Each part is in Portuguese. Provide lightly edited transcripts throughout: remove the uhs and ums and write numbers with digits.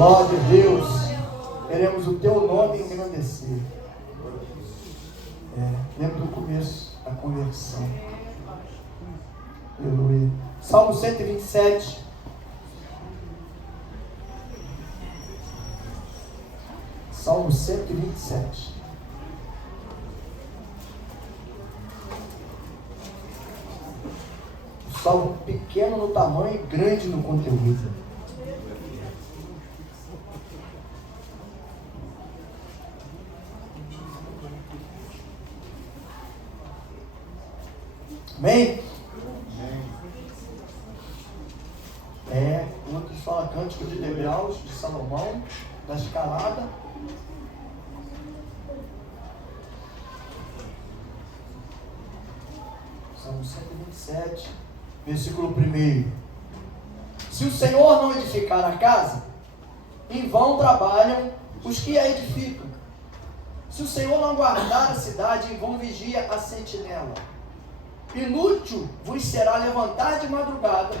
Glória a Deus. Queremos o teu nome engrandecer. Lembra do começo da conversão. Aleluia. Salmo 127. Salmo 127. Salmo pequeno no tamanho e grande no conteúdo. Amém? Outros falam cântico de degraus de Salomão, da escalada. Salmo 127, versículo 1. Se o Senhor não edificar a casa, em vão trabalham os que a edificam. Se o Senhor não guardar a cidade, em vão vigia a sentinela. Inútil vos será levantar de madrugada,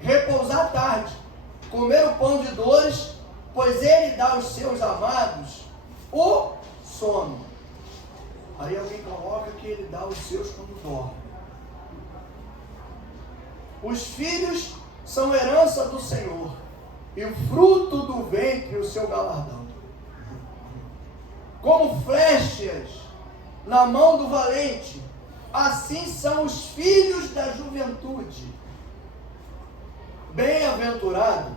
repousar à tarde, comer o pão de dores, pois ele dá aos seus amados o sono. Aí alguém coloca que ele dá aos seus quando dorme. Os filhos são herança do Senhor, e o fruto do ventre o seu galardão. Como flechas na mão do valente, assim são os filhos da juventude. Bem-aventurado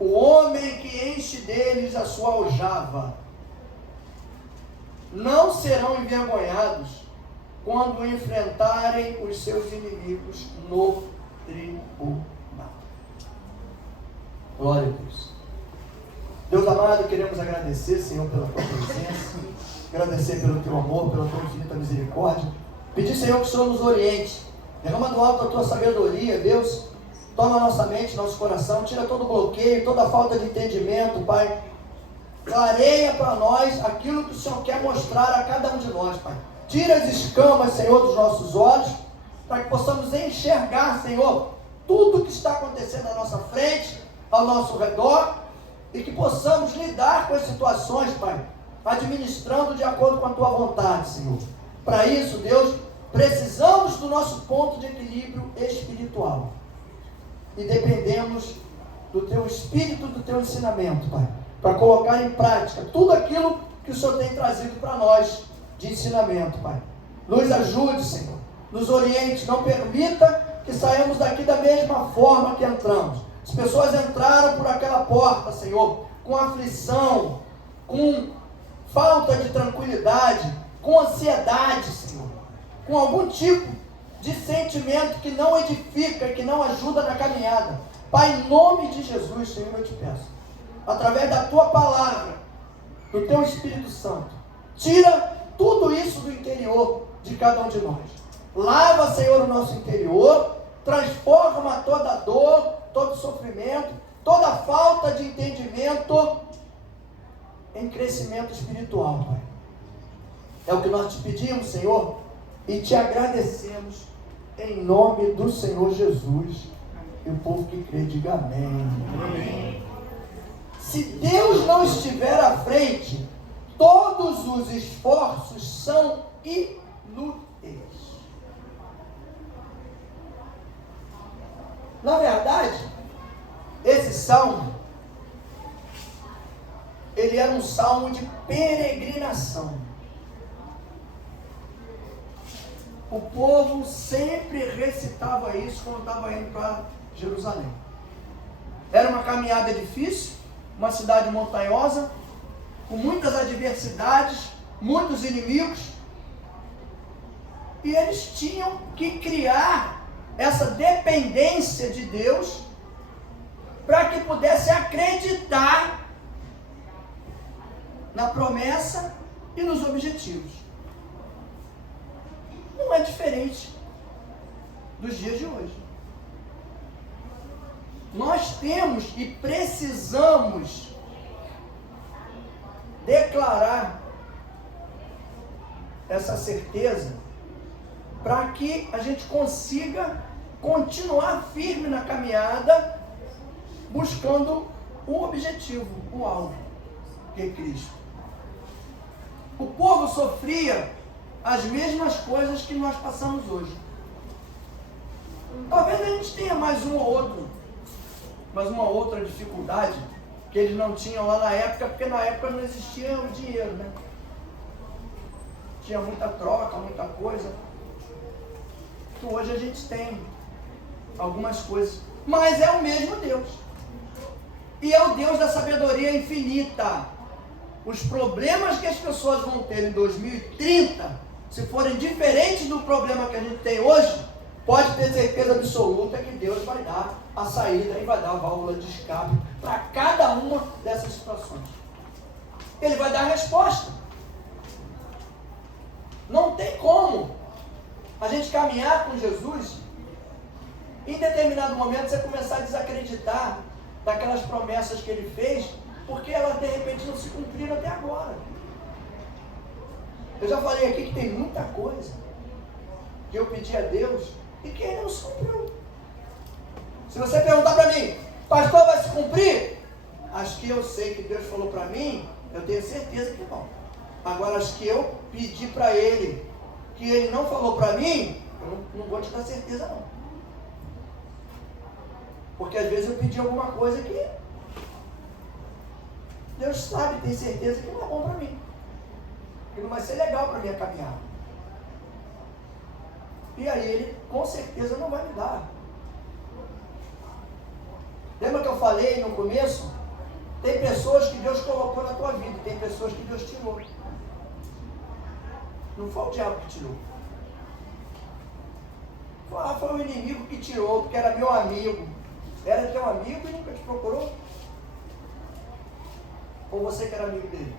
o homem que enche deles a sua aljava. Não serão envergonhados quando enfrentarem os seus inimigos no tribunal. Glória a Deus. Deus amado, queremos agradecer, Senhor, pela tua presença, agradecer pelo teu amor, pela tua infinita misericórdia. Pedir, Senhor, que o Senhor nos oriente, derrama do alto a tua sabedoria, Deus. Toma nossa mente, nosso coração, tira todo bloqueio, toda falta de entendimento, Pai. Clareia para nós aquilo que o Senhor quer mostrar a cada um de nós, Pai. Tira as escamas, Senhor, dos nossos olhos, para que possamos enxergar, Senhor, tudo que está acontecendo à nossa frente, ao nosso redor, e que possamos lidar com as situações, Pai, administrando de acordo com a tua vontade, Senhor. Para isso, Deus, precisamos do nosso ponto de equilíbrio espiritual. E dependemos do teu espírito, do teu ensinamento, Pai, para colocar em prática tudo aquilo que o Senhor tem trazido para nós de ensinamento, Pai. Nos ajude, Senhor, nos oriente, não permita que saiamos daqui da mesma forma que entramos. As pessoas entraram por aquela porta, Senhor, com aflição, com falta de tranquilidade, com ansiedade, Senhor, com algum tipo de sentimento que não edifica, que não ajuda na caminhada. Pai, em nome de Jesus, Senhor, eu te peço, através da tua palavra, do teu Espírito Santo, tira tudo isso do interior de cada um de nós. Lava, Senhor, o nosso interior, transforma toda dor, todo sofrimento, toda falta de entendimento em crescimento espiritual, Pai. É o que nós te pedimos, Senhor, e te agradecemos em nome do Senhor Jesus. E o povo que crê, diga amém. Amém. Se Deus não estiver à frente, todos os esforços são inúteis. Na verdade, esse salmo, ele era um salmo de peregrinação. O povo sempre recitava isso quando estava indo para Jerusalém. Era uma caminhada difícil, uma cidade montanhosa, com muitas adversidades, muitos inimigos, e eles tinham que criar essa dependência de Deus para que pudesse acreditar na promessa e nos objetivos. Não é diferente dos dias de hoje. Nós temos e precisamos declarar essa certeza para que a gente consiga continuar firme na caminhada, buscando um objetivo, um alvo, que é Cristo. O povo sofria as mesmas coisas que nós passamos hoje. Talvez a gente tenha mais uma outra dificuldade que eles não tinham lá na época, porque na época não existia o dinheiro, né? Tinha muita troca, muita coisa. Então hoje a gente tem algumas coisas, mas é o mesmo Deus. E é o Deus da sabedoria infinita. Os problemas que as pessoas vão ter em 2030, se forem diferentes do problema que a gente tem hoje, pode ter certeza absoluta que Deus vai dar a saída e vai dar a válvula de escape para cada uma dessas situações. Ele vai dar a resposta. Não tem como a gente caminhar com Jesus, em determinado momento você começar a desacreditar daquelas promessas que ele fez, porque elas de repente não se cumpriram até agora. Eu já falei aqui que tem muita coisa que eu pedi a Deus e que ele não se cumpriu. Se você perguntar para mim, pastor, vai se cumprir? As que eu sei que Deus falou para mim, eu tenho certeza que não. Agora, as que eu pedi para ele, que ele não falou para mim, eu não vou te dar certeza não. Porque às vezes eu pedi alguma coisa que Deus sabe, tem certeza que não é bom para mim. Que não vai ser legal para minha caminhada. E aí ele com certeza não vai me dar. Lembra que eu falei no começo? Tem pessoas que Deus colocou na tua vida, tem pessoas que Deus tirou. Não foi o diabo que tirou. Foi o inimigo que tirou, porque era meu amigo. Era teu amigo e nunca te procurou? Ou você que era amigo dele?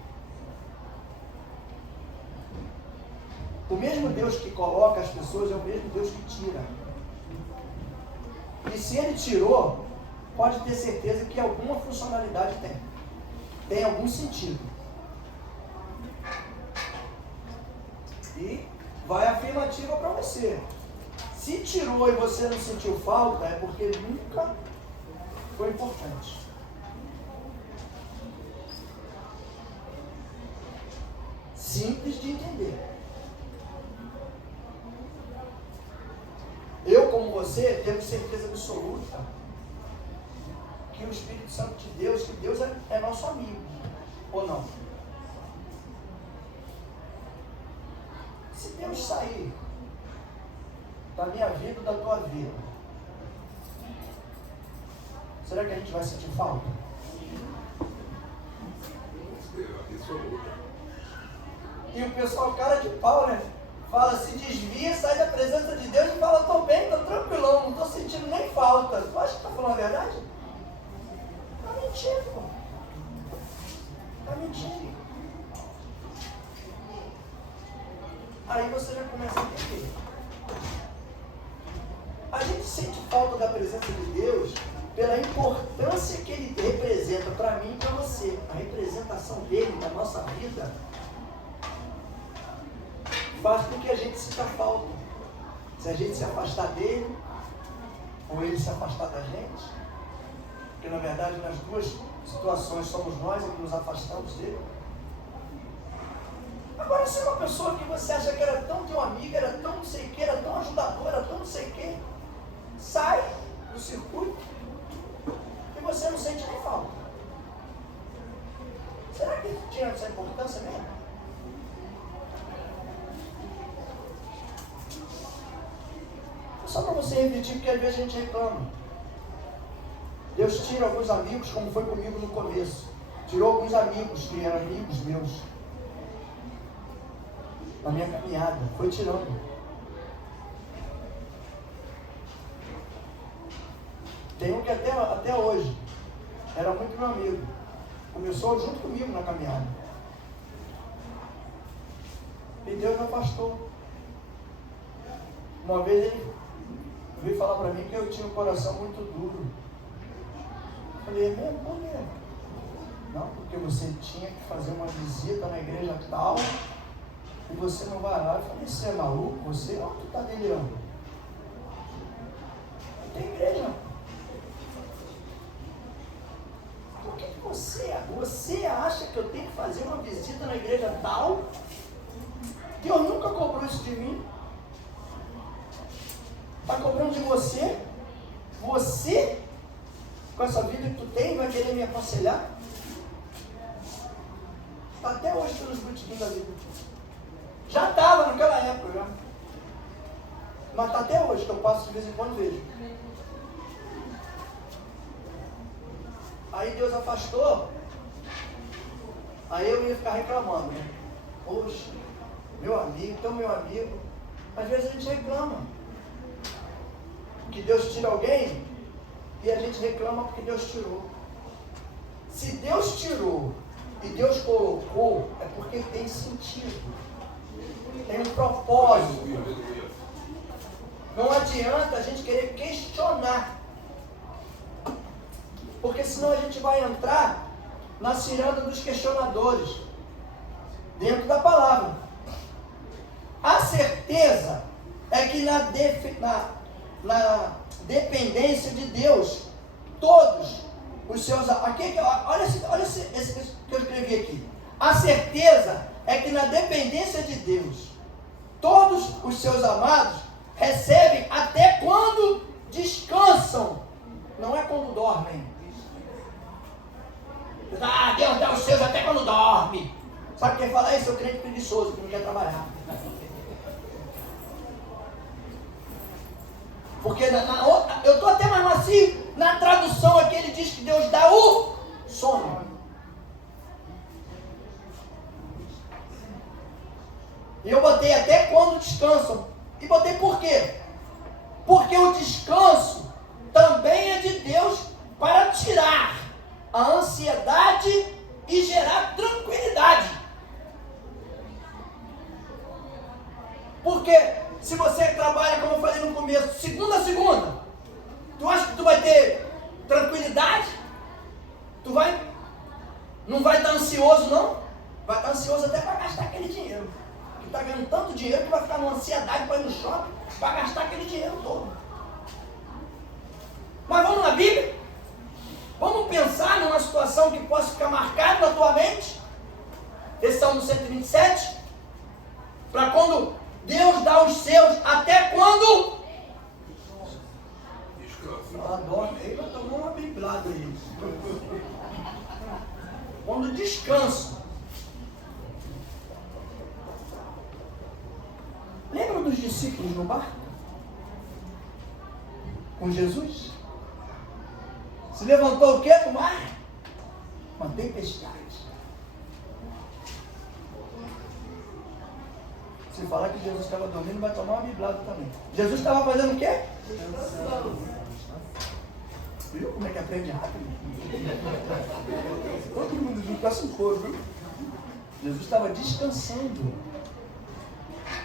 O mesmo Deus que coloca as pessoas é o mesmo Deus que tira. E se ele tirou, pode ter certeza que alguma funcionalidade tem. Tem algum sentido. E vai afirmativa para você. Se tirou e você não sentiu falta, é porque nunca foi importante. Simples de entender. Eu, como você, tenho certeza absoluta que o Espírito Santo de Deus, que Deus é nosso amigo, ou não? Se Deus sair da minha vida ou da tua vida, será que a gente vai sentir falta? E o pessoal, cara de pau, né? Fala, se desvia, sai da presença de Deus e fala, estou bem, estou tranquilão, não estou sentindo nem falta. Tu acha que está falando a verdade? Está mentindo, pô. Está mentindo. Aí você já começa a entender. A gente sente falta da presença de Deus pela importância que ele representa para mim e para você. A representação dele na nossa vida faz com que a gente sinta falta. Se a gente se afastar dele, ou ele se afastar da gente, porque na verdade nas duas situações somos nós que nos afastamos dele. Agora, se é uma pessoa que você acha que era tão teu amigo, era tão não sei o que, era tão ajudador, era tão não sei o que, sai do circuito e você não sente nem falta. Será que tinha essa importância mesmo? Só para você refletir, porque às vezes a gente reclama. Deus tira alguns amigos, como foi comigo no começo. Tirou alguns amigos que eram amigos meus. Na minha caminhada, foi tirando. Tem um que até hoje era muito meu amigo. Começou junto comigo na caminhada. E Deus me afastou. Uma vez ele veio falar para mim que eu tinha um coração muito duro. Eu falei, é mesmo? Por quê? Não, porque você tinha que fazer uma visita na igreja tal e você não vai lá. Eu falei, você é maluco? Você ou tu está delirando? Não tem igreja. Por que Você acha que eu tenho que fazer uma visita na igreja tal? Deus nunca cobrou isso de mim. Está cobrando de você? Você, com essa vida que tu tem, vai querer me aconselhar? Está até hoje pelos botiquins da vida. Já estava naquela época, já. Mas está até hoje, que eu passo de vez em quando vejo. Aí Deus afastou. Aí eu ia ficar reclamando, né? Poxa, meu amigo, tão meu amigo. Às vezes a gente reclama que Deus tira alguém e a gente reclama porque Deus tirou. Se Deus tirou e Deus colocou, é porque tem sentido, tem um propósito. Não adianta a gente querer questionar, porque senão a gente vai entrar na ciranda dos questionadores dentro da palavra. A certeza é que na dependência de Deus, todos os seus... olha esse que eu escrevi aqui. A certeza é que na dependência de Deus, todos os seus amados recebem até quando descansam, não é quando dormem. Deus dá os seus até quando dorme. Sabe quem fala isso? É o crente preguiçoso que não quer trabalhar. Porque eu estou até mais macio. Na tradução aqui ele diz que Deus dá o sono. E eu botei até quando descansam. E botei por quê? Porque o descanso também é de Deus para tirar a ansiedade e gerar tranquilidade. Porque se você trabalha, como eu falei no começo, segunda a segunda, tu acha que tu vai ter tranquilidade? Não vai estar ansioso, não? Vai estar ansioso até para gastar aquele dinheiro. Que está ganhando tanto dinheiro que vai ficar numa ansiedade para ir no shopping, para gastar aquele dinheiro todo. Mas vamos na Bíblia? Vamos pensar numa situação que possa ficar marcada na tua mente? Esse Salmo 127. Para quando Deus dá os seus, até quando? Adoro, ele vai tomar uma biblada aí. Quando descanso. Lembra dos discípulos no barco? Com Jesus? Se levantou o quê no mar? Uma tempestade. Se falar que Jesus estava dormindo, vai tomar uma biblada também. Jesus estava fazendo o quê? Viu como é que aprende rápido? Todo mundo junto com essa cor, viu? Jesus estava descansando.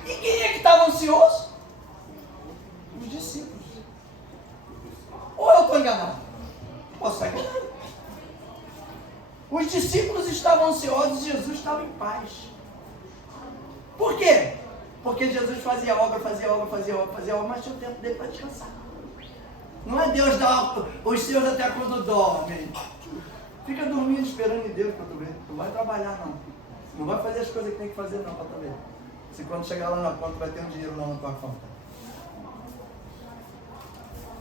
E quem é que estava ansioso? Os discípulos. Ou eu estou enganado? Posso estar enganado. Os discípulos estavam ansiosos e Jesus estava em paz. Por quê? Porque Jesus fazia obra, mas tinha o tempo dele para descansar. Não é Deus dar os seus até quando dorme. Fica dormindo esperando em Deus para tu ver. Não vai trabalhar não. Não vai fazer as coisas que tem que fazer não para tu ver. Se quando chegar lá na conta vai ter um dinheiro lá na tua conta.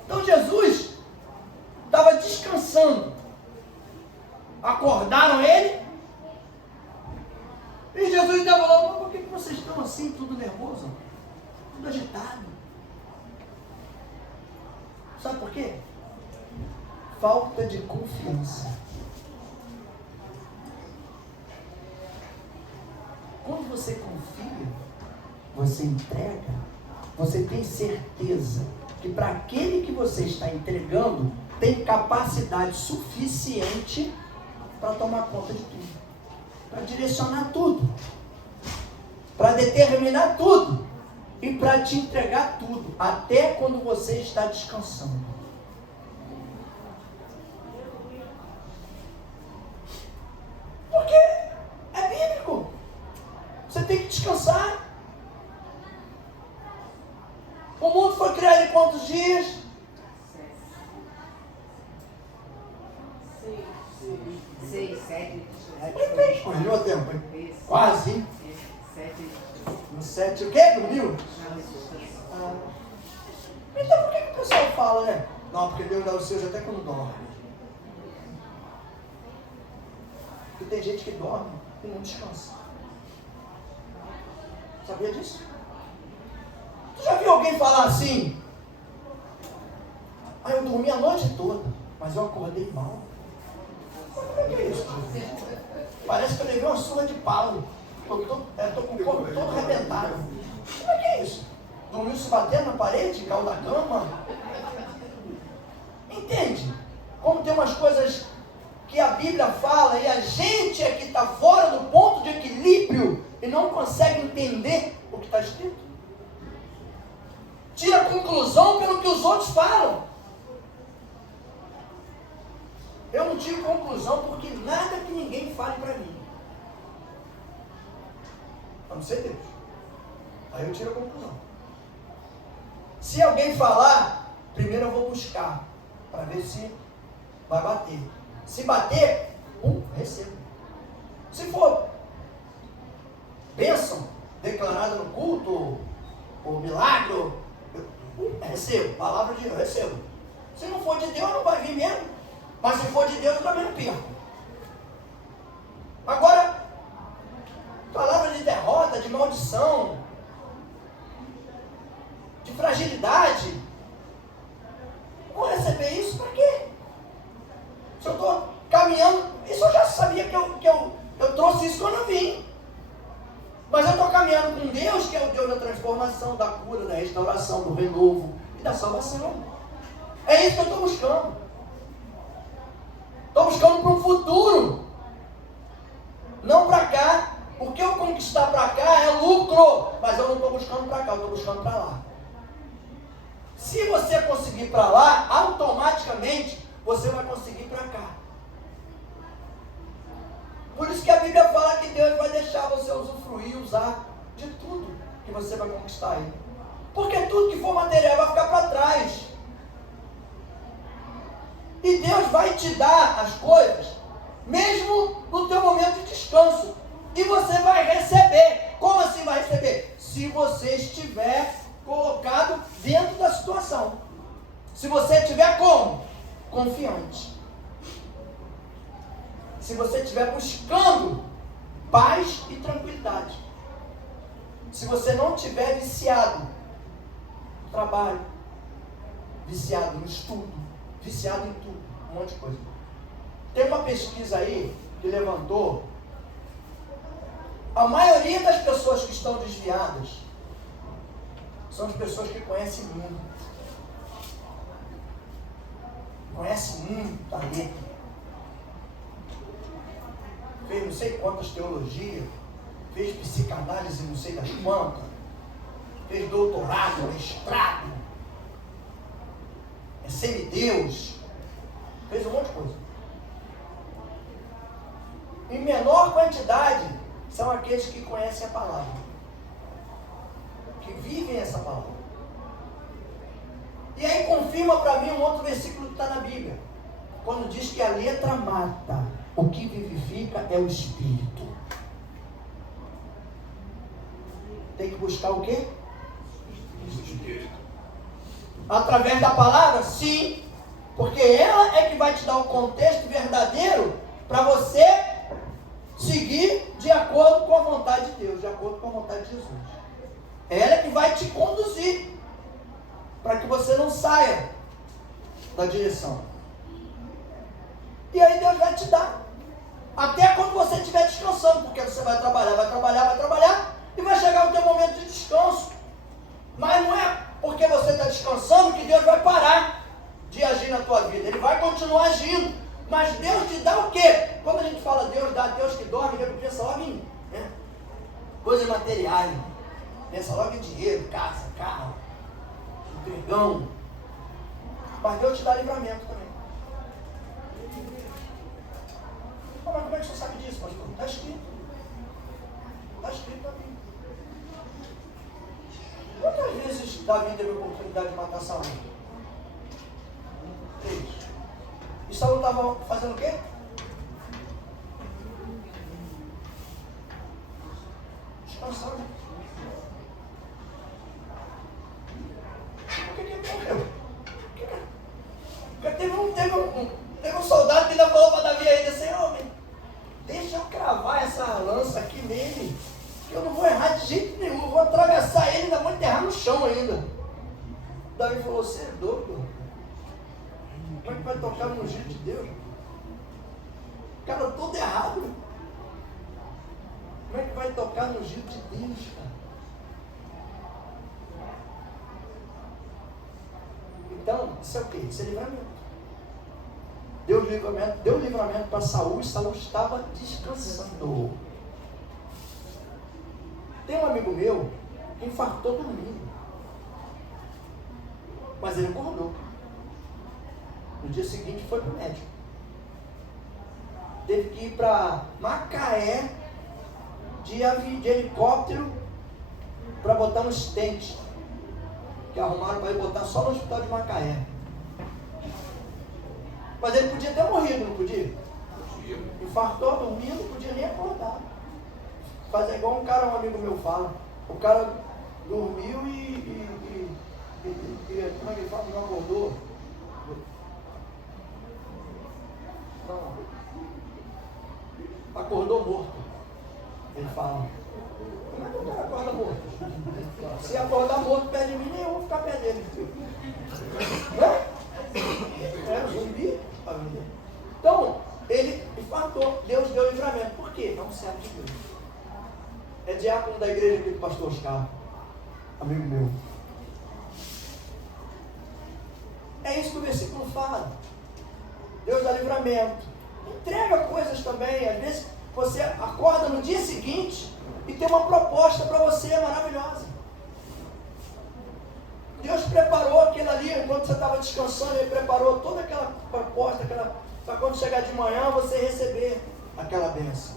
Então Jesus estava descansando. Acordaram ele. E Jesus ainda falou: por que vocês estão assim, tudo nervoso? Tudo agitado. Sabe por quê? Falta de confiança. Quando você confia, você entrega, você tem certeza que para aquele que você está entregando, tem capacidade suficiente para tomar conta de tudo, para direcionar tudo, para determinar tudo e para te entregar tudo, até quando você está descansando. Porque é bíblico. Você tem que descansar. O mundo foi criado em quantos dias? 6, 7. Escorreu o tempo, hein? Isso. Quase, hein? 7. No 7, o quê? Dormiu? Então por que o pessoal fala, né? Não, porque Deus dá os seus até quando dorme. Porque tem gente que dorme e não descansa. Sabia disso? Tu já viu alguém falar assim? Ah, eu dormi a noite toda, mas eu acordei mal. Como é que é isso, Jesus? Parece que eu levei uma surra de pau. Estou com o corpo todo arrebentado. Como é que é isso? Dormiu se batendo na parede, caiu da cama? Entende? Como tem umas coisas que a Bíblia fala e a gente é que está fora do ponto de equilíbrio e não consegue entender o que está escrito. Tira conclusão pelo que os outros falam. Eu não tiro conclusão porque nada que ninguém fale para mim. A não ser Deus. Aí eu tiro a conclusão. Se alguém falar, primeiro eu vou buscar para ver se vai bater. Se bater, recebo. Se for bênção declarada no culto, ou milagre, eu recebo. Palavra de Deus, recebo. Se não for de Deus, não vai vir mesmo. Mas se for de Deus, eu também não perco. Agora, palavra de derrota, de maldição, de fragilidade, vou receber isso para quê? Se eu estou caminhando, isso eu já sabia que eu trouxe isso quando eu vim. Mas eu estou caminhando com Deus, que é o Deus da transformação, da cura, da restauração, do renovo e da salvação. É isso que eu estou buscando. Estou buscando para um futuro, não para cá. O que eu conquistar para cá é lucro, mas eu não estou buscando para cá, eu estou buscando para lá. Se você conseguir para lá, automaticamente você vai conseguir para cá. Por isso que a Bíblia fala que Deus vai deixar você usufruir, usar de tudo que você vai conquistar aí. Porque tudo que for material vai ficar para trás. E Deus vai te dar as coisas, mesmo no teu momento de descanso. E você vai receber. Como assim vai receber? Se você estiver colocado dentro da situação. Se você estiver como? Confiante. Se você estiver buscando paz e tranquilidade. Se você não estiver viciado no trabalho, viciado no estudo, viciado em tudo, um monte de coisa. Tem uma pesquisa aí que levantou a maioria das pessoas que estão desviadas são as pessoas que conhecem muito. Conhecem muito a letra. Fez não sei quantas teologias, fez psicanálise não sei das quantas, fez doutorado, mestrado, é semideus, fez um monte de coisa. Em menor quantidade são aqueles que conhecem a palavra, que vivem essa palavra. E aí confirma para mim um outro versículo que está na Bíblia, quando diz que a letra mata, o que vivifica é o Espírito. Tem que buscar o quê? Espírito. Através da palavra? Sim, porque ela é que vai te dar o contexto verdadeiro para você seguir de acordo com a vontade de Deus, de acordo com a vontade de Jesus. Ela é que vai te conduzir para que você não saia da direção. E aí Deus vai te dar. Até quando você estiver descansando, porque você vai trabalhar, e vai chegar o teu momento de descanso. Mas não é porque você está descansando que Deus vai parar de agir na tua vida. Ele vai continuar agindo. Mas Deus te dá o quê? Quando a gente fala Deus dá, Deus que dorme, Ele pensa logo em coisas materiais. Pensa logo em dinheiro, casa, carro, empregão. Mas Deus te dá livramento também. Mas como é que você sabe disso, pastor? Está escrito. Está escrito na Bíblia. Quantas vezes Davi teve a oportunidade de matar Saul? 3. E Saul estava fazendo o quê? vai tocar no ungido de Deus, cara. Então, isso é o quê? Isso é livramento. Deu livramento para Saul, e Saul estava descansando. Tem um amigo meu que infartou dormindo. Mas ele acordou. No dia seguinte foi para o médico. Teve que ir para Macaé de helicóptero para botar um stent. Que arrumaram para ele botar só no hospital de Macaé. Mas ele podia ter morrido, não podia? Infartou, dormiu, não podia nem acordar. Fazer igual um amigo meu fala. O cara dormiu como é que ele fala? Não acordou. Não. Acordou morto. Ele fala. Como é que o cara acorda morto? Se acordar morto perto de mim, nem eu vou ficar perto dele. Zumbi. Então, ele infartou. Deus deu livramento. Por quê? É um servo de Deus. É diácono da igreja aqui do pastor Oscar. Amigo meu. É isso que o versículo fala. Deus dá livramento. Entrega coisas também. Às vezes você acorda no dia seguinte e tem uma proposta para você maravilhosa. Deus preparou aquilo ali, enquanto você estava descansando, Ele preparou toda aquela proposta, para quando chegar de manhã você receber aquela bênção.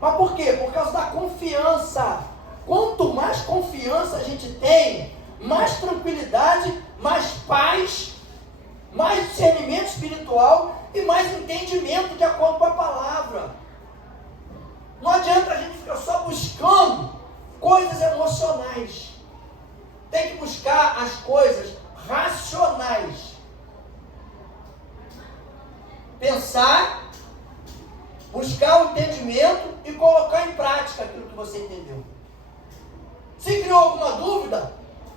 Mas por quê? Por causa da confiança. Quanto mais confiança a gente tem, mais tranquilidade, mais paz, mais discernimento espiritual e mais entendimento de acordo com a palavra. Não adianta a gente ficar só buscando coisas emocionais. Tem que buscar as coisas racionais. Pensar, buscar o entendimento e colocar em prática aquilo que você entendeu. Se criou alguma dúvida,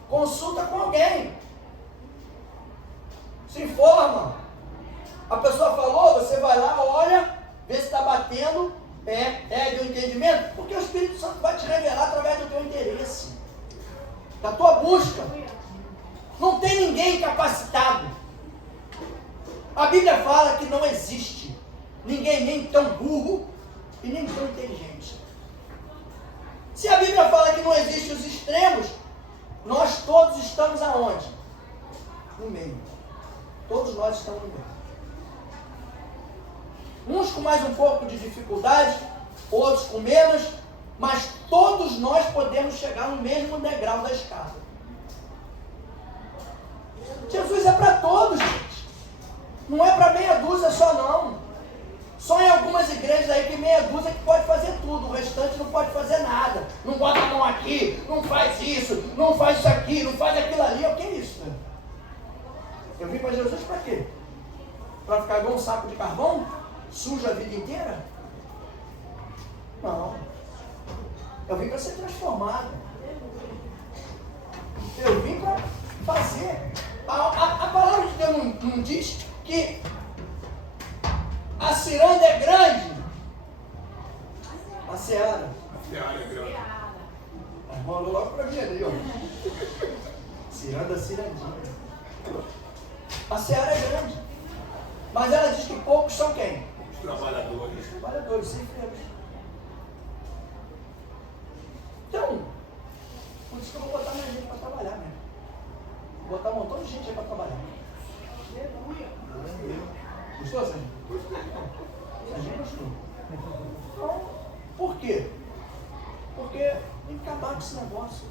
consulta com alguém. Se informa. A pessoa falou, você vai lá, olha, vê se está batendo, do entendimento, porque o Espírito Santo vai te revelar através do teu interesse, da tua busca. Não tem ninguém capacitado. A Bíblia fala que não existe ninguém nem tão burro e nem tão inteligente. Se a Bíblia fala que não existem os extremos, nós todos estamos aonde? No meio. Todos nós estamos no meio. Uns com mais um pouco de dificuldade, outros com menos, mas todos nós podemos chegar no mesmo degrau da escada. Jesus é para todos, gente. Não é para meia dúzia só não. Só em algumas igrejas aí que meia dúzia que pode fazer tudo, o restante não pode fazer nada. Não bota a mão aqui, não faz isso, não faz isso aqui, não faz aquilo ali. O que é isso? Né? Eu vim para Jesus para quê? Para ficar igual um saco de carvão? Suja a vida inteira? Não. Eu vim para ser transformado. Eu vim para fazer. A palavra de Deus não diz que a ciranda é grande. A seara. A seara é grande. Mandou logo para mim ali, ó. Ciranda, cirandinha. A seara é grande. Mas ela diz que poucos são quem? Os trabalhadores. Os trabalhadores, sem freio. Então, por isso que eu vou botar minha gente para trabalhar mesmo. Vou botar um montão de gente aí para trabalhar. Aleluia. Gostou, Sérgio? Gostei. A gente gostou. Então, por quê? Porque tem que acabar com esse negócio.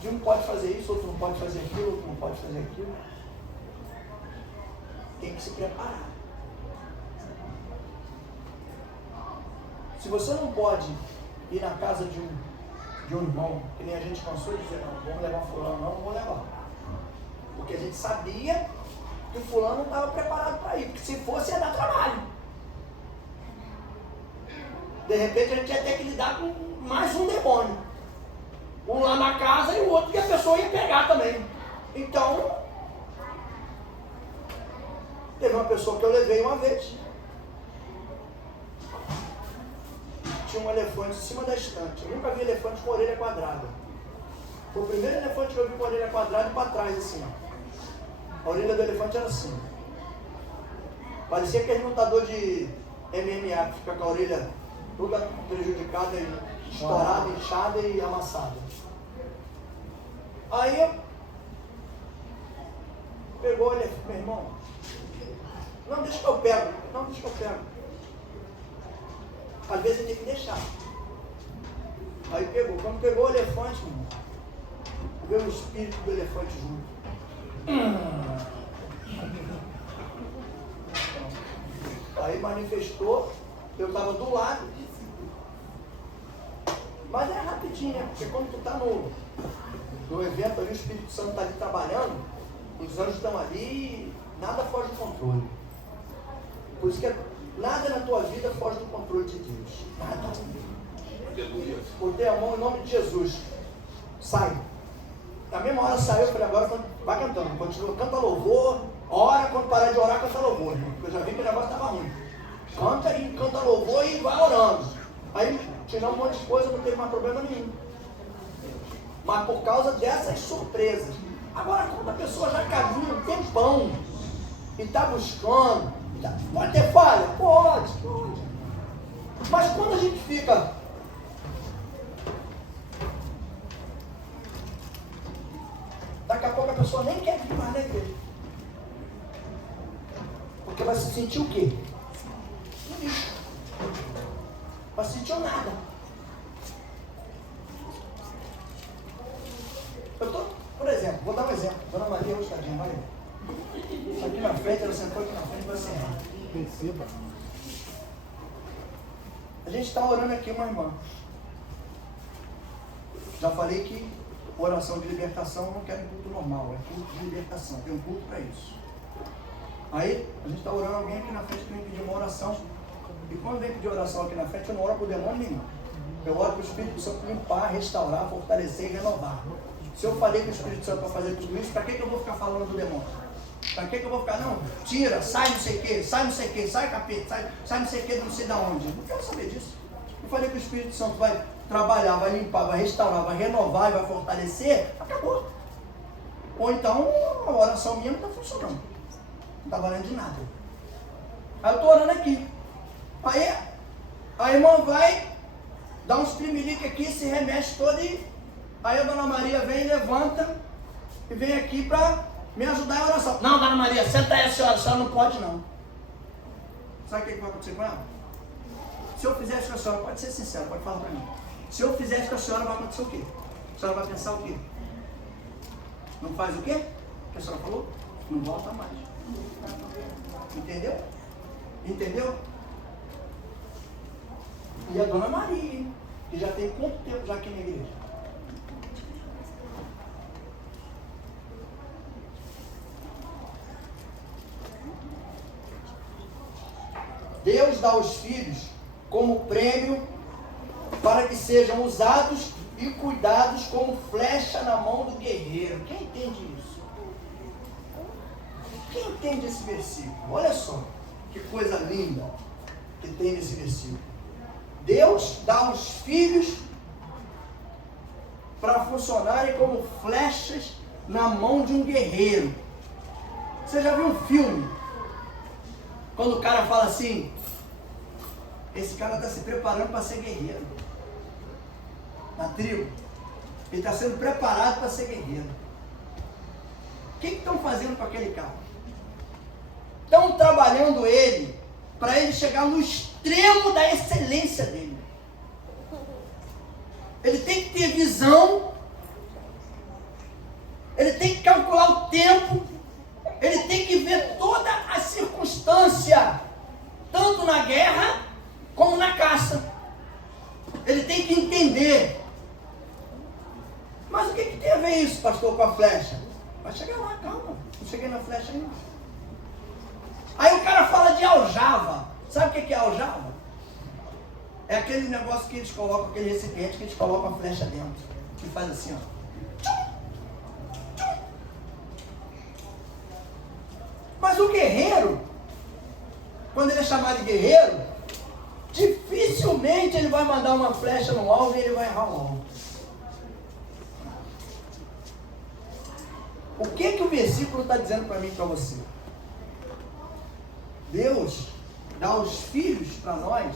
De um pode fazer isso, outro não pode fazer aquilo, outro não pode fazer aquilo. Tem que se preparar. Se você não pode ir na casa de um irmão, que nem a gente cansou de dizer, não, vamos levar fulano, não vou levar. Porque a gente sabia que o fulano não estava preparado para ir, porque se fosse ia dar trabalho. De repente a gente ia ter que lidar com mais um demônio. Um lá na casa e o outro que a pessoa ia pegar também. Então, teve uma pessoa que eu levei uma vez. Tinha tinha um elefante em cima da estante. Eu nunca vi elefante com orelha quadrada. Foi o primeiro elefante que eu vi com orelha quadrada e para trás, assim, ó. A orelha do elefante era assim. Parecia aquele lutador de MMA que fica com a orelha toda prejudicada, estourada, inchada e amassada. Aí pegou ele, meu irmão, não, deixa que eu pego. Não, deixa que eu pego. Às vezes tem que deixar. Aí pegou. Quando pegou o elefante, meu irmão, veio o espírito do elefante junto. Aí manifestou, eu estava do lado. Mas é rapidinho, né? Porque quando tu está no evento ali, o Espírito Santo está ali trabalhando, os anjos estão ali, nada foge do controle. Por isso que nada na tua vida foge do controle de Deus. Nada. Botei a mão em nome de Jesus. Sai. Na mesma hora saiu, eu falei, agora vai cantando, continua, canta louvor, ora, quando parar de orar, canta louvor, irmão. Porque eu já vi que o negócio estava ruim. Canta e canta louvor e vai orando. Aí tiramos um monte de coisa, não teve mais problema nenhum. Mas por causa dessas surpresas. Agora, quando a pessoa já caminha um tempão e está buscando, pode ter falha? Pode. Mas quando a gente fica daqui a pouco a pessoa nem quer vir mais na igreja. Porque vai se sentir o quê? No lixo. Vai se sentir nada. Por exemplo, vou dar um exemplo. Dona Maria, hoje tadinha, vai aí. Aqui na frente, ela sentou aqui na frente para ser. Perceba. A gente está orando aqui, uma irmã. Já falei que oração de libertação eu não quero culto normal, é culto de libertação, tem um culto para isso. Aí a gente está orando alguém aqui na frente que vem pedir uma oração. E quando vem pedir oração aqui na frente, eu não oro para o demônio nenhum. Eu oro para o Espírito Santo limpar, restaurar, fortalecer e renovar. Se eu falei que o Espírito Santo vai fazer tudo isso, para que eu vou ficar falando do demônio? Para que eu vou ficar, não, tira, sai não sei o que, sai capeta, sai não sei o que, não sei de onde. Não quero saber disso. Eu falei que o Espírito Santo vai trabalhar, vai limpar, vai restaurar, vai renovar e vai fortalecer, acabou. Ou então a oração minha não está funcionando. Não está valendo de nada. Aí eu estou orando aqui. Aí a irmã vai, dá uns trimelique aqui, se remexe toda e aí a Dona Maria vem, levanta e vem aqui para me ajudar em oração. Não, Dona Maria, senta aí a senhora não pode não. Sabe o que vai acontecer com ela? Se eu fizer isso com a senhora, pode ser sincero, pode falar para mim. Se eu fizer isso com a senhora, vai acontecer o quê? A senhora vai pensar o quê? Não faz o quê? O que a senhora falou? Não volta mais. Entendeu? Entendeu? E a Dona Maria, que já tem quanto tempo já aqui na igreja? Deus dá aos filhos como prêmio para que sejam usados e cuidados como flecha na mão do guerreiro. Quem entende isso? Quem entende esse versículo? Olha só, que coisa linda que tem nesse versículo. Deus dá aos filhos para funcionarem como flechas na mão de um guerreiro. Você já viu um filme? Quando o cara fala assim, esse cara está se preparando para ser guerreiro. Na tribo. Ele está sendo preparado para ser guerreiro. O que estão fazendo com aquele cara? Estão trabalhando ele para ele chegar no extremo da excelência dele. Ele tem que ter visão, ele tem que calcular o tempo, ele tem que ver toda a circunstância, tanto na guerra como na caça. Ele tem que entender. Mas o que tem a ver isso, pastor, com a flecha? Vai chegar lá, calma. Não cheguei na flecha ainda. Aí o cara fala de aljava. Sabe o que é aljava? É aquele negócio que eles colocam, aquele recipiente que eles colocam a flecha dentro. Que faz assim, ó. Mas o guerreiro, quando ele é chamado de guerreiro, dificilmente dificilmente ele vai mandar uma flecha no alvo e ele vai errar o alvo. O que o versículo está dizendo para mim e para você? Deus dá os filhos para nós,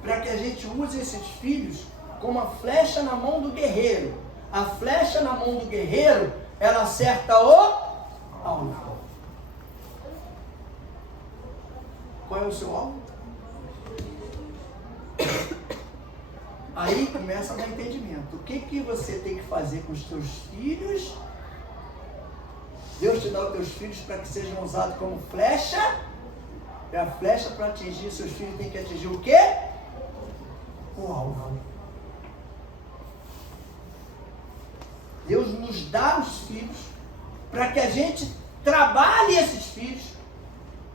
para que a gente use esses filhos como a flecha na mão do guerreiro. A flecha na mão do guerreiro, ela acerta o alvo. Qual é o seu alvo? Aí começa a dar entendimento. O que você tem que fazer com os teus filhos? Deus te dá os teus filhos para que sejam usados como flecha. E a flecha para atingir seus filhos tem que atingir o quê? O alvo. Deus nos dá os filhos para que a gente trabalhe esses filhos,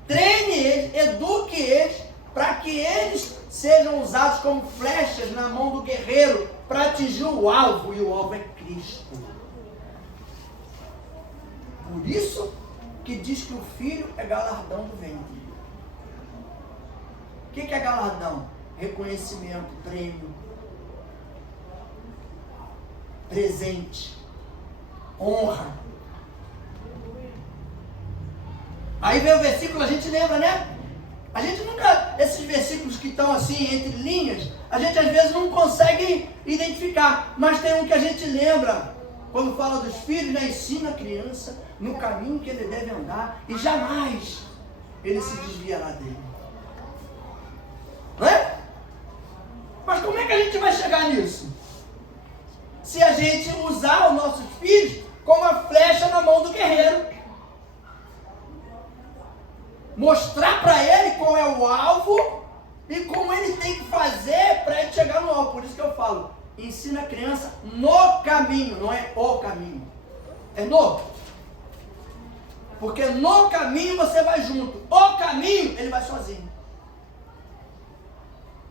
treine eles, eduque eles, para que eles sejam usados como flechas na mão do guerreiro para atingir o alvo, e o alvo é Cristo. Por isso que diz que o filho é galardão do ventre. O que é galardão? Reconhecimento, prêmio, presente, honra. Aí vem o versículo, a gente lembra, né? A gente nunca, esses versículos que estão assim entre linhas, a gente às vezes não consegue identificar, mas tem um que a gente lembra, quando fala dos filhos, né? Ensina a criança no caminho que ele deve andar e jamais ele se desviará dele. Não é? Mas como é que a gente vai chegar nisso? Se a gente usar os nossos filhos como a flecha na mão do guerreiro. Mostrar para ele qual é o alvo e como ele tem que fazer para ele chegar no alvo. Por isso que eu falo, ensina a criança no caminho, não é o caminho. É no. Porque no caminho você vai junto. O caminho, ele vai sozinho.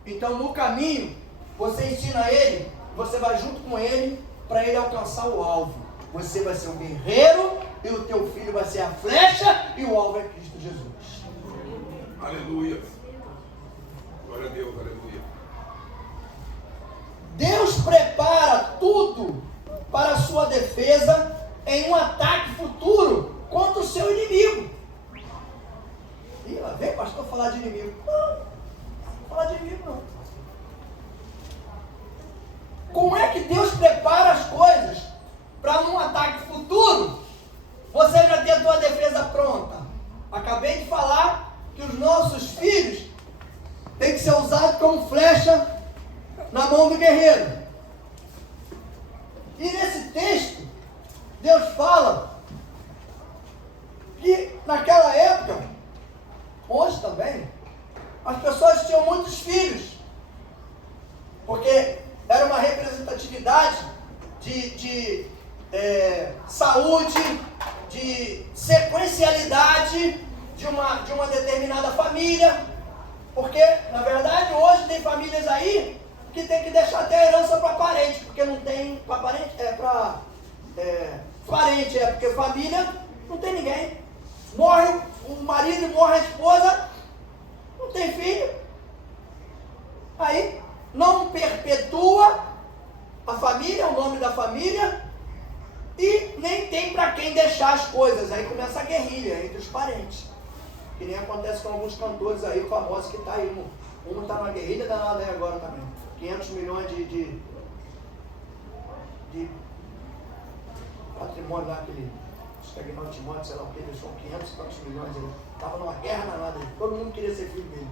Então no caminho, você ensina ele, você vai junto com ele para ele alcançar o alvo. Você vai ser um guerreiro e o teu filho vai ser a flecha e o alvo é Cristo Jesus. Aleluia. Glória a Deus, aleluia. Deus prepara tudo para a sua defesa em um ataque futuro contra o seu inimigo. E lá vem o pastor falar de inimigo. Não falar de inimigo não. Como é que Deus prepara as coisas para num ataque futuro você já ter a tua defesa pronta? Acabei de falar que os nossos filhos têm que ser usados como flecha na mão do guerreiro. E nesse texto, Deus fala que naquela época, hoje também, as pessoas tinham muitos filhos, porque era uma representatividade de saúde, de sequencialidade de uma determinada família, porque na verdade hoje tem famílias aí que tem que deixar até a herança para parente, porque não tem para parente, parente, porque família não tem ninguém, morre o marido e morre a esposa, não tem filho, aí não perpetua a família, o nome da família, e nem tem para quem deixar as coisas, aí começa a guerrilha entre os parentes. Que nem acontece com alguns cantores aí famosos que tá aí. Um está na guerrilha danada aí agora também. 500 milhões de patrimônio lá, aquele Agnaldo Timóteo, sei lá o que, deixou 500 e tantos milhões. Ele estava numa guerra danada. Todo mundo queria ser filho dele.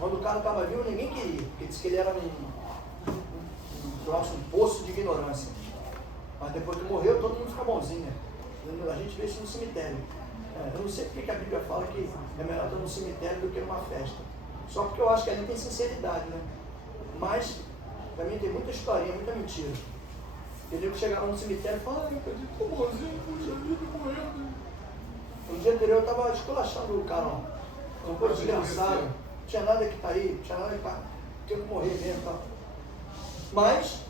Quando o cara estava vivo, ninguém queria. Porque disse que ele era um poço de ignorância. Mas depois que morreu, todo mundo fica bonzinho. A gente vê isso no cemitério. Eu não sei porque que a Bíblia fala que é melhor estar no cemitério do que numa festa. Só porque eu acho que ali tem sinceridade, né? Mas, também tem muita historinha, muita mentira. Entendeu? Que chegava no cemitério e falava, eu tô bonzinho, puxa vida, morrendo. No dia anterior eu estava esculachando o cara, ó. Um pouco desgraçado. Não tinha nada que tá aí, não tinha nada que tá. Tinha que morrer mesmo e tal. Mas,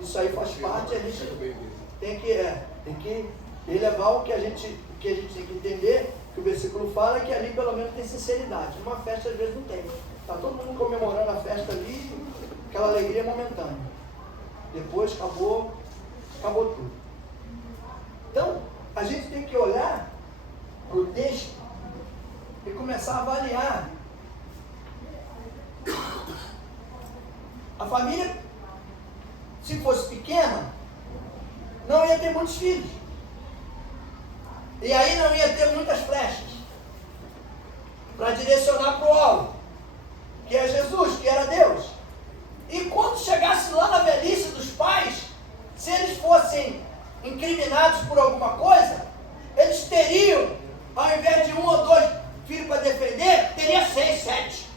isso aí faz parte, a gente tem que elevar o que a gente tem que entender, que o versículo fala é que ali pelo menos tem sinceridade. Numa festa às vezes não tem. Está todo mundo comemorando a festa ali, aquela alegria momentânea. Depois acabou tudo. Então, a gente tem que olhar para o texto e começar a avaliar. A família, se fosse pequena, não ia ter muitos filhos. E aí não ia ter muitas flechas para direcionar para o alvo, que é Jesus, que era Deus. E quando chegasse lá na velhice dos pais, se eles fossem incriminados por alguma coisa, eles teriam, ao invés de 1 ou 2 filhos para defender, teria 6, 7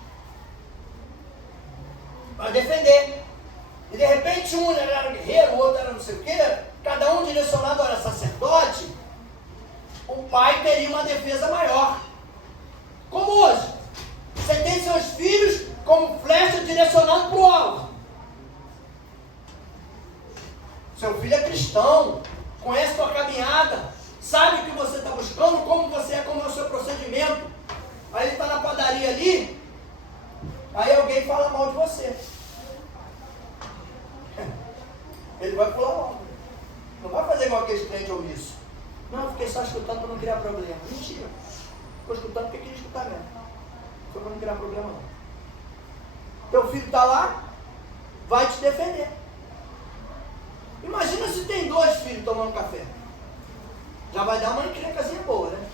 para defender. E de repente um era guerreiro, o outro era não sei o quê, cada um direcionado, era sacerdote, o pai teria uma defesa maior. Como hoje, você tem seus filhos como flecha direcionando para o alvo. Seu filho é cristão, conhece tua caminhada, sabe o que você está buscando, como você é, como é o seu procedimento. Aí ele está na padaria ali, aí alguém fala mal de você. Ele vai pular logo. Não vai fazer igual aquele crente omisso. Não, fiquei só escutando para não criar problema. Mentira. Ficou escutando porque queria escutar mesmo. Foi para não criar problema não. Teu filho está lá, vai te defender. Imagina se tem 2 filhos tomando café. Já vai dar uma encrencazinha boa, né?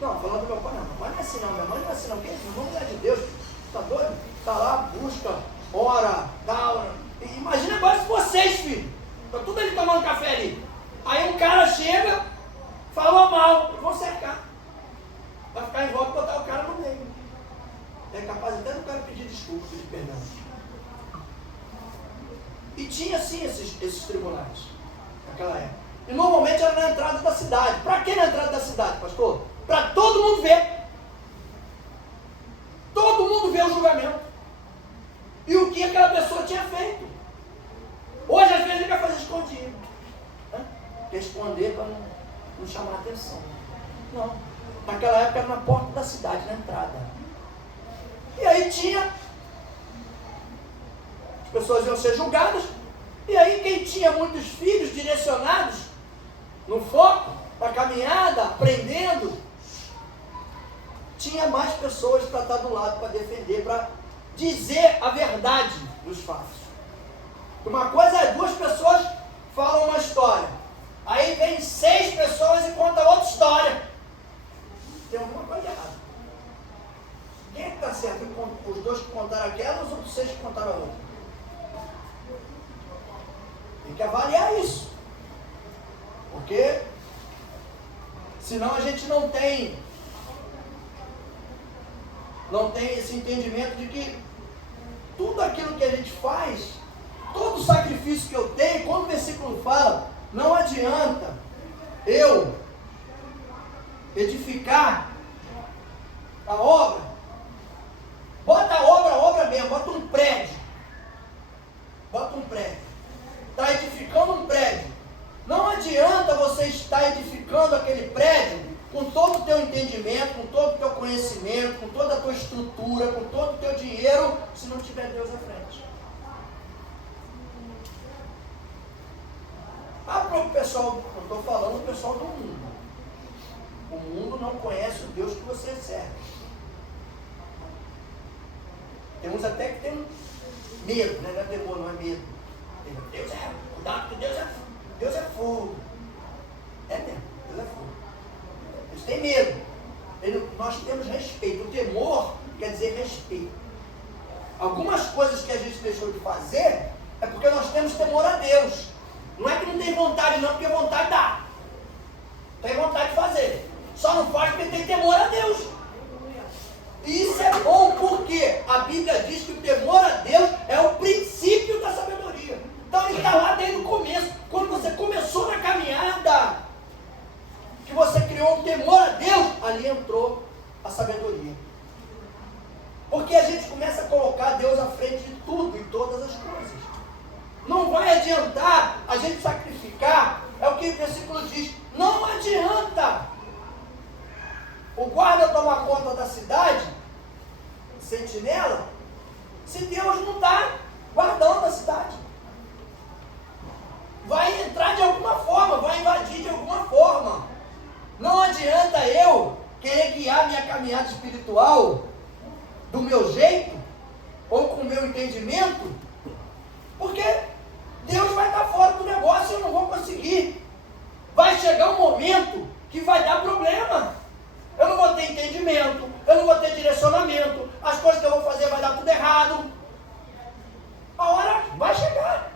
Não, falando do meu pai, não. Mas não é assim não, minha mãe não é assim não. Quem é de Deus? Tá doido? Tá lá, busca, ora, tal. Imagina agora se for 6 filhos. Tá tudo ali tomando café ali. Aí um cara chega, falou mal, vão cercar. Vai ficar em volta e botar o cara no meio. É capaz até do cara pedir desculpa, pedir perdão. E tinha sim esses tribunais naquela época. E normalmente era na entrada da cidade. Para que na entrada da cidade, pastor? Para todo mundo ver. Todo mundo vê o julgamento. E o que aquela pessoa tinha feito. Hoje às vezes ele quer fazer escondido. Né? Quer esconder para não chamar a atenção. Não. Naquela época era na porta da cidade, na entrada. E aí tinha, as pessoas iam ser julgadas, e aí quem tinha muitos filhos direcionados no foco, na caminhada, aprendendo, tinha mais pessoas para estar do lado, para defender, para dizer a verdade dos fatos. Uma coisa é 2 pessoas falam uma história, aí vem 6 pessoas e contam outra história. Tem alguma coisa errada. Quem é que está certo? Os 2 que contaram aquela ou os outros 6 que contaram a outra? Tem que avaliar isso. Porque senão a gente não tem esse entendimento de que tudo aquilo que a gente faz, todo sacrifício que eu tenho, quando o versículo fala, não adianta eu edificar a obra, bota a obra mesmo, bota um prédio, está edificando um prédio, não adianta você estar edificando aquele prédio com todo o teu entendimento, com todo o teu conhecimento, com toda a tua estrutura, com todo o teu dinheiro, se não tiver Deus à frente. Para o pessoal, eu estou falando do pessoal do mundo. O mundo não conhece o Deus que você serve. Tem uns até que tem medo, né? Não é temor, não é medo. Deus é, cuidado que Deus é fogo. É mesmo, Deus é fogo. Eles têm medo. Nós temos respeito. O temor quer dizer respeito. Algumas coisas que a gente deixou de fazer é porque nós temos temor a Deus. Não é que não tem vontade não, porque vontade dá. Tem vontade de fazer. Só não faz porque tem temor a Deus. E isso é bom porque a Bíblia diz que o temor a Deus é o princípio da sabedoria. Então ele está lá desde o começo. Quando você começou na caminhada, que você criou o temor a Deus, ali entrou a sabedoria. Porque a gente começa a colocar Deus à frente de tudo e todas as coisas. Não vai adiantar a gente sacrificar, é o que o versículo diz, não adianta. o guarda toma conta da cidade, sentinela, se Deus não está guardando a cidade? Vai entrar de alguma forma, vai invadir de alguma forma. Não adianta eu querer guiar minha caminhada espiritual do meu jeito, ou com o meu entendimento, porque Deus vai estar fora do negócio e eu não vou conseguir. Vai chegar um momento que vai dar problema. Eu não vou ter entendimento, eu não vou ter direcionamento, as coisas que eu vou fazer vai dar tudo errado. A hora vai chegar.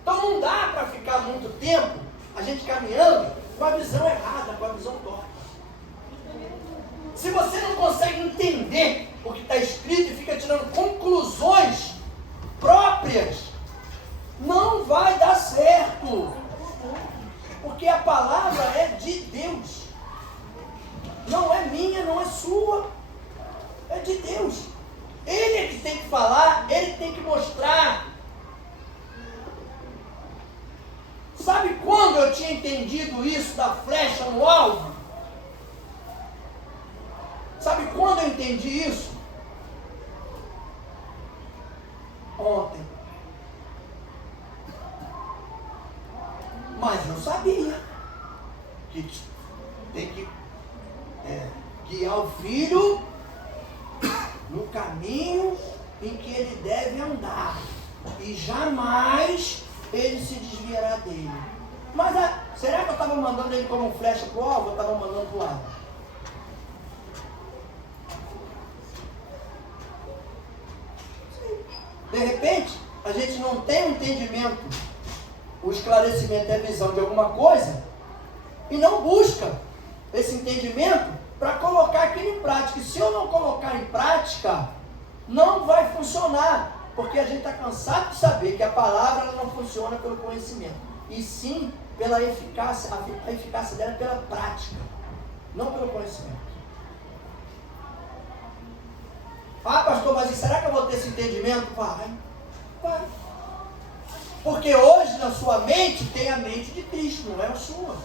Então não dá para ficar muito tempo a gente caminhando com a visão errada, com a visão torta. Se você não consegue entender o que está escrito e fica tirando conclusões próprias, não vai dar certo. Porque a palavra é de Deus. Não é minha, não é sua. É de Deus. Ele é que tem que falar, ele que tem que mostrar. Sabe quando eu tinha entendido isso da flecha no alvo? Sabe quando eu entendi isso? Ontem. Mas eu sabia que tem que guiar o filho no caminho em que ele deve andar. E jamais ele se desviará dele. Mas será que eu estava mandando ele como flecha para o alvo ou eu estava mandando para o lado? De repente, a gente não tem um entendimento, o esclarecimento e a visão de alguma coisa e não busca esse entendimento para colocar aquilo em prática. E se eu não colocar em prática, não vai funcionar. Porque a gente está cansado de saber que a palavra ela não funciona pelo conhecimento, e sim pela eficácia, a eficácia dela pela prática, não pelo conhecimento. Ah, pastor, mas será que eu vou ter esse entendimento? Vai. Porque hoje na sua mente tem a mente de Cristo, não é a sua.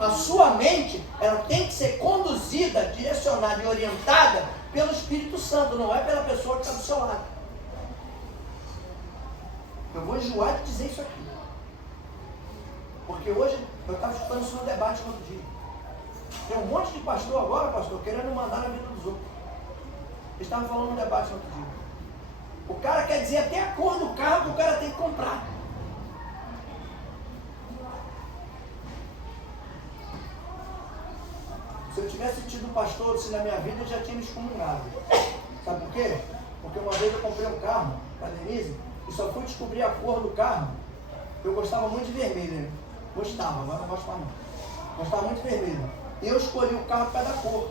A sua mente, ela tem que ser conduzida, direcionada e orientada pelo Espírito Santo, não é pela pessoa que está do seu lado. Eu vou enjoar de dizer isso aqui. Porque hoje, eu estava escutando isso no debate no outro dia. Tem um monte de pastor agora, pastor, querendo mandar na vida dos outros. Eles estavam falando no debate no outro dia. O cara quer dizer até a cor do carro que o cara tem que comprar. Se eu tivesse tido pastor assim na minha vida, eu já tinha me excomungado. Sabe por quê? Porque uma vez eu comprei um carro para a Denise e só fui descobrir a cor do carro. Eu gostava muito de vermelho, né? Gostava, agora não gosto mais não. Gostava muito de vermelho. E eu escolhi o carro por causa da cor.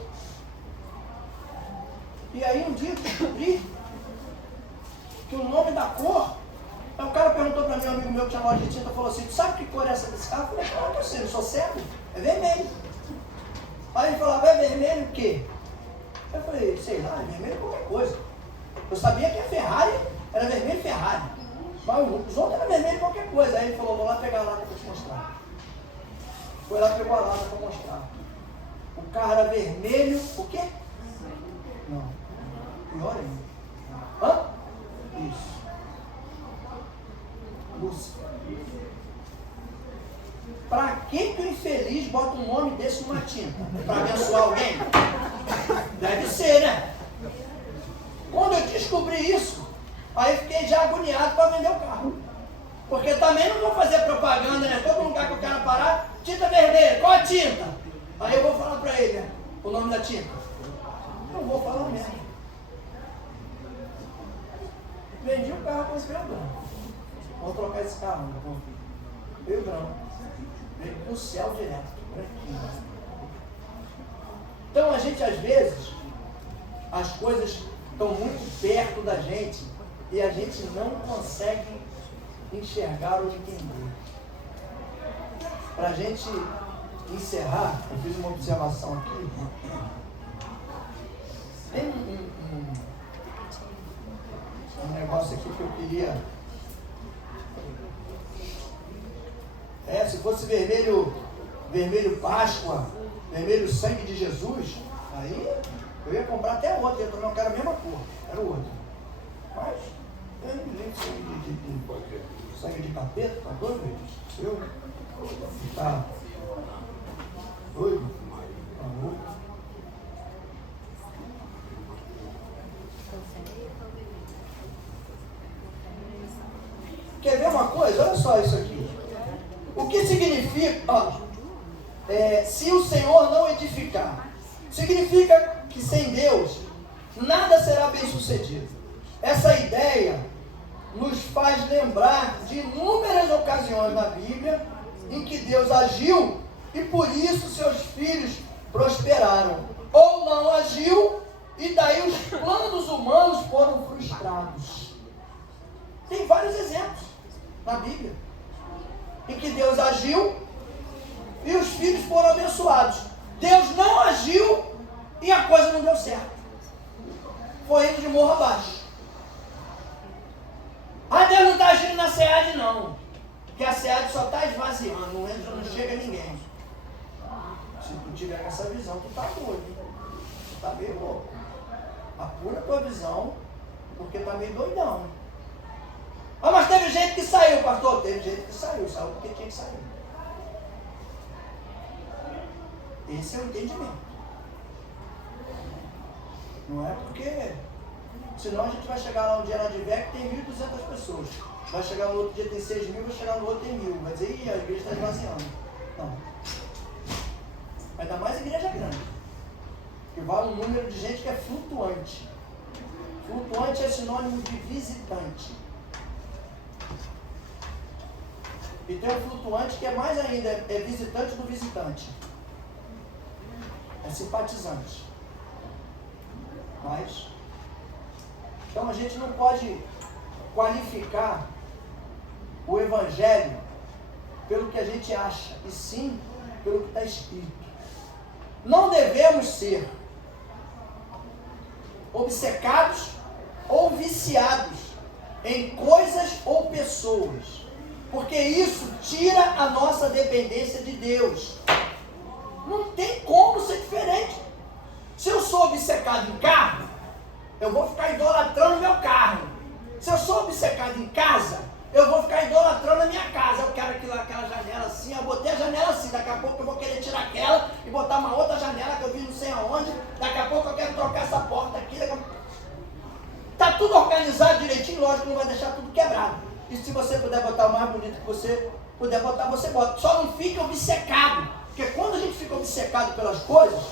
E aí um dia eu descobri que o nome da cor, aí o cara perguntou para mim, um amigo meu que tinha loja de tinta, falou assim, tu sabe que cor é essa desse carro? Eu falei, claro que eu sei, eu sou cego, é vermelho. Aí ele falava, é vermelho o quê? Eu falei, sei lá, é vermelho qualquer coisa. Eu sabia que a Ferrari era vermelho Ferrari, mas os outros eram vermelho qualquer coisa. Aí ele falou, vou lá pegar a lata para te mostrar. Foi lá, pegou a lata para mostrar. O carro era vermelho, o quê? Não, pior ainda. Hã? Isso. Lúcifer. Para que o infeliz bota um nome desse numa tinta? Para abençoar alguém? Deve ser, né? Quando eu descobri isso, aí fiquei já agoniado para vender o carro. Porque também não vou fazer propaganda, né? Todo lugar que o cara parar, tinta vermelha, qual a tinta? Aí eu vou falar para ele, né? O nome da tinta. Não vou falar mesmo. Vendi o carro com esse grandão. Vou trocar esse carro, não. Veio grão. Veio pro céu direto, branquinho. Então a gente às vezes, as coisas estão muito perto da gente e a gente não consegue enxergar ou entender. Para a gente encerrar, eu fiz uma observação aqui. Tem um negócio aqui que eu queria. Se fosse vermelho Páscoa, vermelho sangue de Jesus, aí eu ia comprar até outro, eu não quero a mesma cor, era o outro. Mas, eu não me lembro sangue de capeta, tá doido? Eu? Tá doido? Tá louco? Quer ver uma coisa? Olha só isso aqui. O que significa, se o Senhor não edificar? Significa que sem Deus, nada será bem sucedido. Essa ideia nos faz lembrar de inúmeras ocasiões na Bíblia em que Deus agiu e por isso seus filhos prosperaram. Ou não agiu e daí os planos humanos foram frustrados. Tem vários exemplos na Bíblia em que Deus agiu e os filhos foram abençoados. Deus não agiu e a coisa não deu certo. Foi indo de morro abaixo. Deus não está agindo na SEAD não, porque a SEAD só está esvaziando, não entra, não chega ninguém. Se tu tiver essa visão, tu está doido, tu está meio louco. Apura a tua visão, porque está meio doidão. Mas teve gente que saiu, pastor, teve gente que saiu porque tinha que sair. Esse é o entendimento. Não é porque, senão a gente vai chegar lá um dia na DIVEC que tem 1.200 pessoas. Vai chegar no outro dia tem 6.000, vai chegar no outro tem 1.000. Vai dizer, a igreja está esvaziando. Não. Ainda mais igreja grande. Que vale um número de gente que é flutuante. Flutuante é sinônimo de visitante. E tem um flutuante que é mais ainda, é visitante do visitante. É simpatizante. Mas, então a gente não pode qualificar o Evangelho pelo que a gente acha, e sim pelo que está escrito. Não devemos ser obcecados ou viciados em coisas ou pessoas, porque isso tira a nossa dependência de Deus. Não tem como ser diferente. Se eu sou obcecado em carro, eu vou ficar idolatrando meu carro. Se eu sou obcecado em casa, eu vou ficar idolatrando a minha casa. Eu quero aquela janela assim, eu botei a janela assim, daqui a pouco eu vou querer tirar aquela e botar uma outra janela que eu vi não sei aonde, daqui a pouco eu quero trocar essa porta aqui. Está tudo organizado direitinho, lógico que não vai deixar tudo quebrado. E se você puder botar o mais bonito que você puder botar, você bota. Só não fique obcecado, porque quando a gente fica obcecado pelas coisas,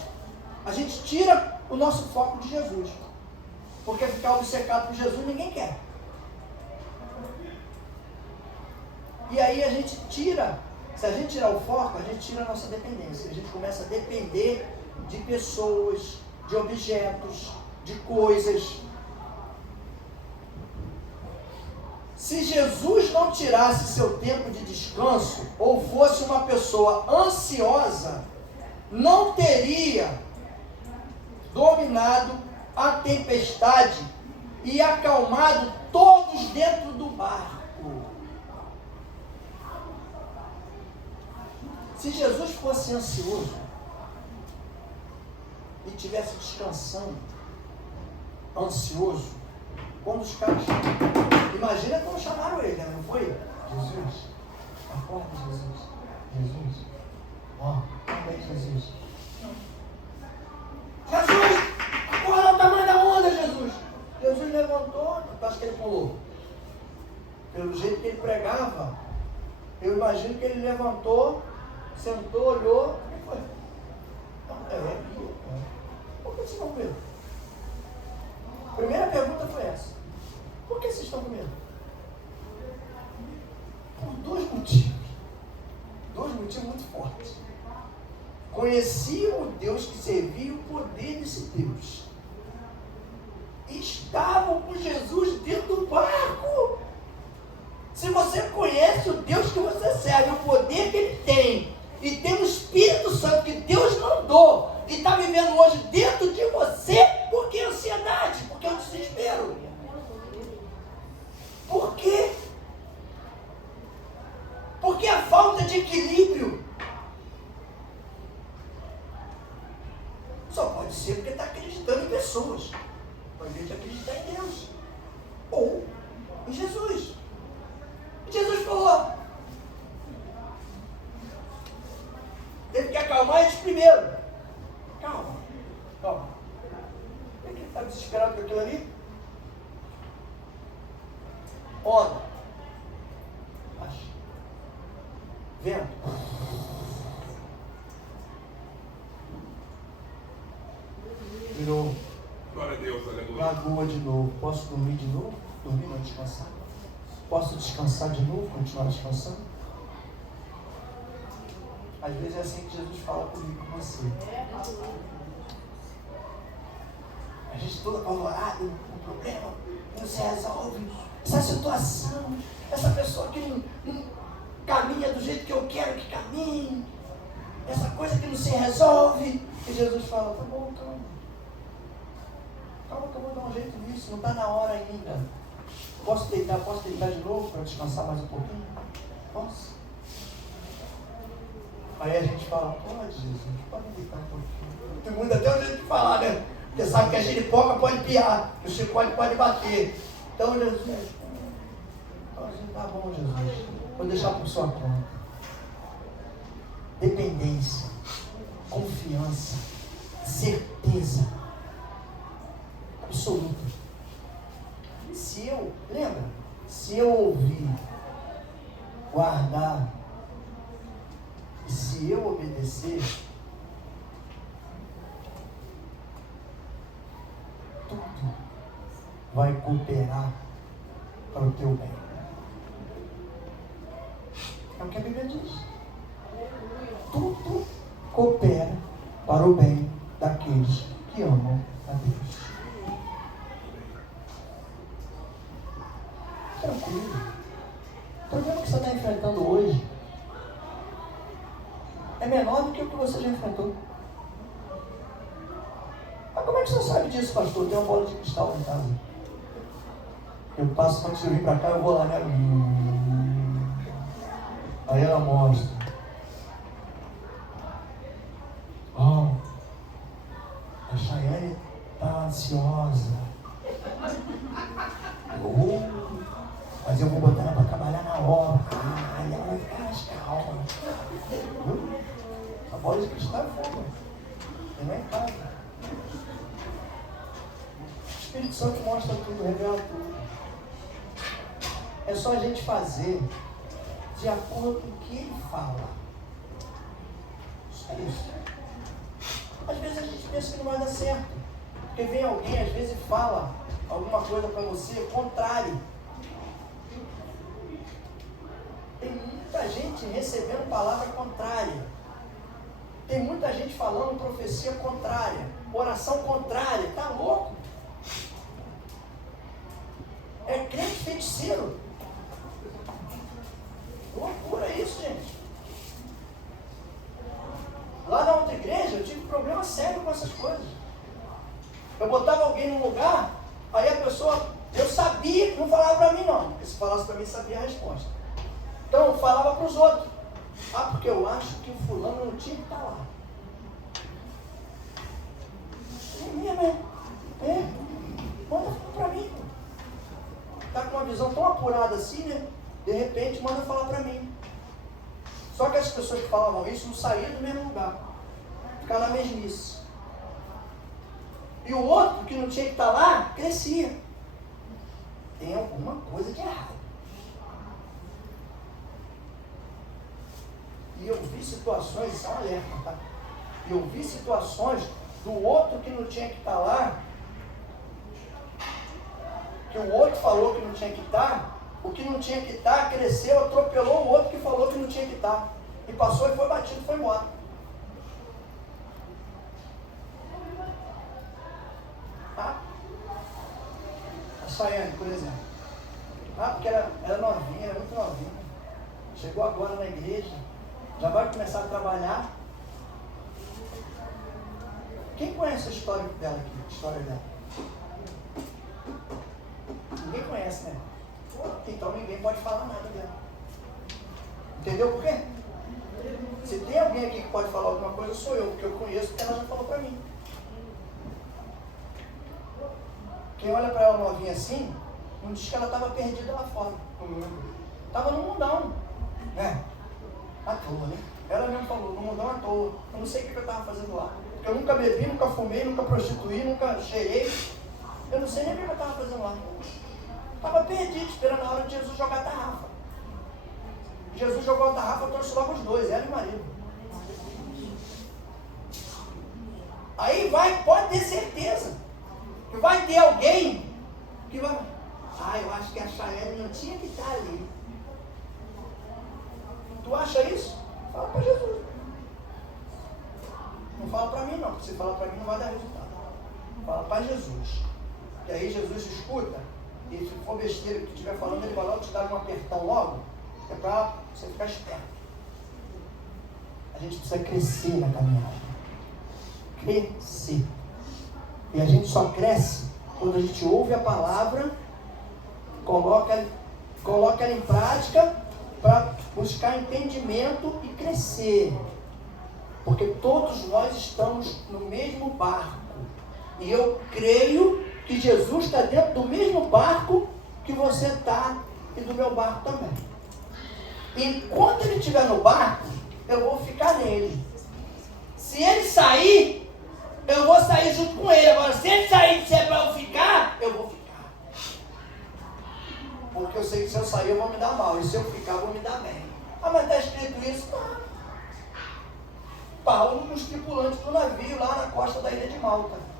a gente tira o nosso foco de Jesus. Porque ficar obcecado por Jesus ninguém quer. E aí a gente tira, se a gente tirar o foco, a gente tira a nossa dependência. A gente começa a depender de pessoas, de objetos, de coisas. Se Jesus não tirasse seu tempo de descanso, ou fosse uma pessoa ansiosa, não teria dominado a tempestade e acalmado todos dentro do barco. Se Jesus fosse ansioso e estivesse descansando, ansioso, quando os caras chamaram, imagina quando chamaram ele, não foi? Jesus, acorda Jesus, Jesus, acorda aí Jesus. Jesus, acorda o tamanho da onda, Jesus. Jesus levantou, eu acho que ele pulou. Pelo jeito que ele pregava, eu imagino que ele levantou, sentou, olhou, o que foi? Por que vocês estão com medo? A primeira pergunta foi essa. Por que vocês estão com medo? Por dois motivos. Dois motivos muito fortes. Conheciam o Deus que servia e o poder desse Deus. Estavam com Jesus dentro do barco. Se você conhece o Deus que você serve, o poder que Ele tem, e tem o Espírito Santo que Deus mandou, e está vivendo hoje dentro de você, por que ansiedade? Por que o desespero? Por quê? Porque a falta de equilíbrio. que acreditar em Deus. Ou em Jesus. E Jesus falou. Teve que acalmar eles primeiro. Calma. Por que ele está desesperado com aquilo ali? Onda. Vento. Virou. Glória a Deus, aleluia. Lagoa de novo. Posso dormir de novo? Dormir, não descansar? Posso descansar de novo? Continuar descansando? Às vezes é assim que Jesus fala comigo, com você. A gente todo apavorado, um problema não se resolve. Essa situação, essa pessoa que não caminha do jeito que eu quero que caminhe. Essa coisa que não se resolve. E Jesus fala, tá bom, calma. Calma que eu vou dar um jeito nisso, não está na hora ainda. Posso deitar de novo para descansar mais um pouquinho? Posso? Aí a gente fala, pode Jesus, pode deitar um pouquinho. Tem muito até um jeito de falar, né? Porque sabe que a giripoca pode piar, que o chicote pode bater. Então Jesus, tá bom Jesus, vou deixar por sua conta. Dependência, confiança, certeza absoluta. Se eu ouvir, guardar, e se eu obedecer, tudo vai cooperar para o teu bem. É o que a Bíblia diz. Tudo coopera para o bem daqueles que amam a Deus. Tranquilo. O problema que você está enfrentando hoje é menor do que o que você já enfrentou. Mas como é que você sabe disso, pastor? Tem uma bola de cristal lá em casa. Eu passo, quando você vir para cá, eu vou lá, né? Aí ela mostra. A Chayane está ansiosa. Mas eu vou botar ela para trabalhar na obra. Aí ela vai ficar mais calma. A bola de cristal é fogo. Ele não é em casa. O Espírito Santo mostra tudo, revela tudo. É só a gente fazer de acordo com o que ele fala. Só isso. Às vezes a gente pensa que não vai dar certo. Porque vem alguém, às vezes, e fala alguma coisa para você contrário. Tem muita gente recebendo palavra contrária. Tem muita gente falando profecia contrária, oração contrária. Está louco? É crente feiticeiro. Loucura isso, gente. Lá na outra igreja eu tive problema sério com essas coisas. Eu botava alguém num lugar, aí a pessoa, eu sabia que não falava para mim não, porque se falasse para mim sabia a resposta. Então eu falava para os outros. Porque eu acho que o fulano não tinha que estar lá. Manda para mim. Está com uma visão tão apurada assim, né? De repente manda falar para mim. Só que as pessoas que falavam isso não saíam do mesmo lugar. Ficavam na mesmice. E o outro que não tinha que estar lá, crescia. Tem alguma coisa de errado. E eu vi situações, isso é um alerta, tá? E eu vi situações do outro que não tinha que estar lá, que o outro falou que não tinha que estar, o que não tinha que estar cresceu, atropelou o outro que falou que não tinha que estar. E passou e foi batido, foi embora. Tá? A Chayane, por exemplo. Porque ela era novinha, era muito novinha. Chegou agora na igreja, já vai começar a trabalhar. Quem conhece a história dela aqui? A história dela? Ninguém conhece, né? Então ninguém pode falar nada dela. Entendeu por quê? Se tem alguém aqui que pode falar alguma coisa, sou eu, porque eu conheço, porque ela já falou para mim. Quem olha para ela novinha assim, não diz que ela estava perdida lá fora. Estava no mundão. Né? À toa, né? Ela mesmo falou, no mundão à toa. Eu não sei o que eu estava fazendo lá. Porque eu nunca bebi, nunca fumei, nunca prostituí, nunca cheirei. Eu não sei nem o que eu estava fazendo lá. Estava perdido, esperando a hora de Jesus jogar a tarrafa. Jesus jogou a tarrafa, trouxe logo os dois, ela e o marido. Aí pode ter certeza que vai ter alguém que vai... eu acho que a Chayane não tinha que estar ali. Tu acha isso? Fala para Jesus. Não fala para mim não, porque se falar para mim não vai dar resultado. Fala para Jesus. Que aí Jesus escuta, e se for besteira que tu estiver falando, ele vai logo te dar um apertão logo, que é para você ficar esperto. A gente precisa crescer na caminhada. Crescer. E a gente só cresce quando a gente ouve a palavra, coloca ela em prática para buscar entendimento e crescer. Porque todos nós estamos no mesmo barco. E eu creio que Jesus está dentro do mesmo barco que você está e do meu barco também. Enquanto ele estiver no barco, eu vou ficar nele. Se ele sair, eu vou sair junto com ele. Agora, se ele sair e disser para eu ficar, eu vou ficar. Porque eu sei que se eu sair, eu vou me dar mal. E se eu ficar, eu vou me dar bem. Mas está escrito isso? Não. Paulo com os tripulantes do navio lá na costa da ilha de Malta.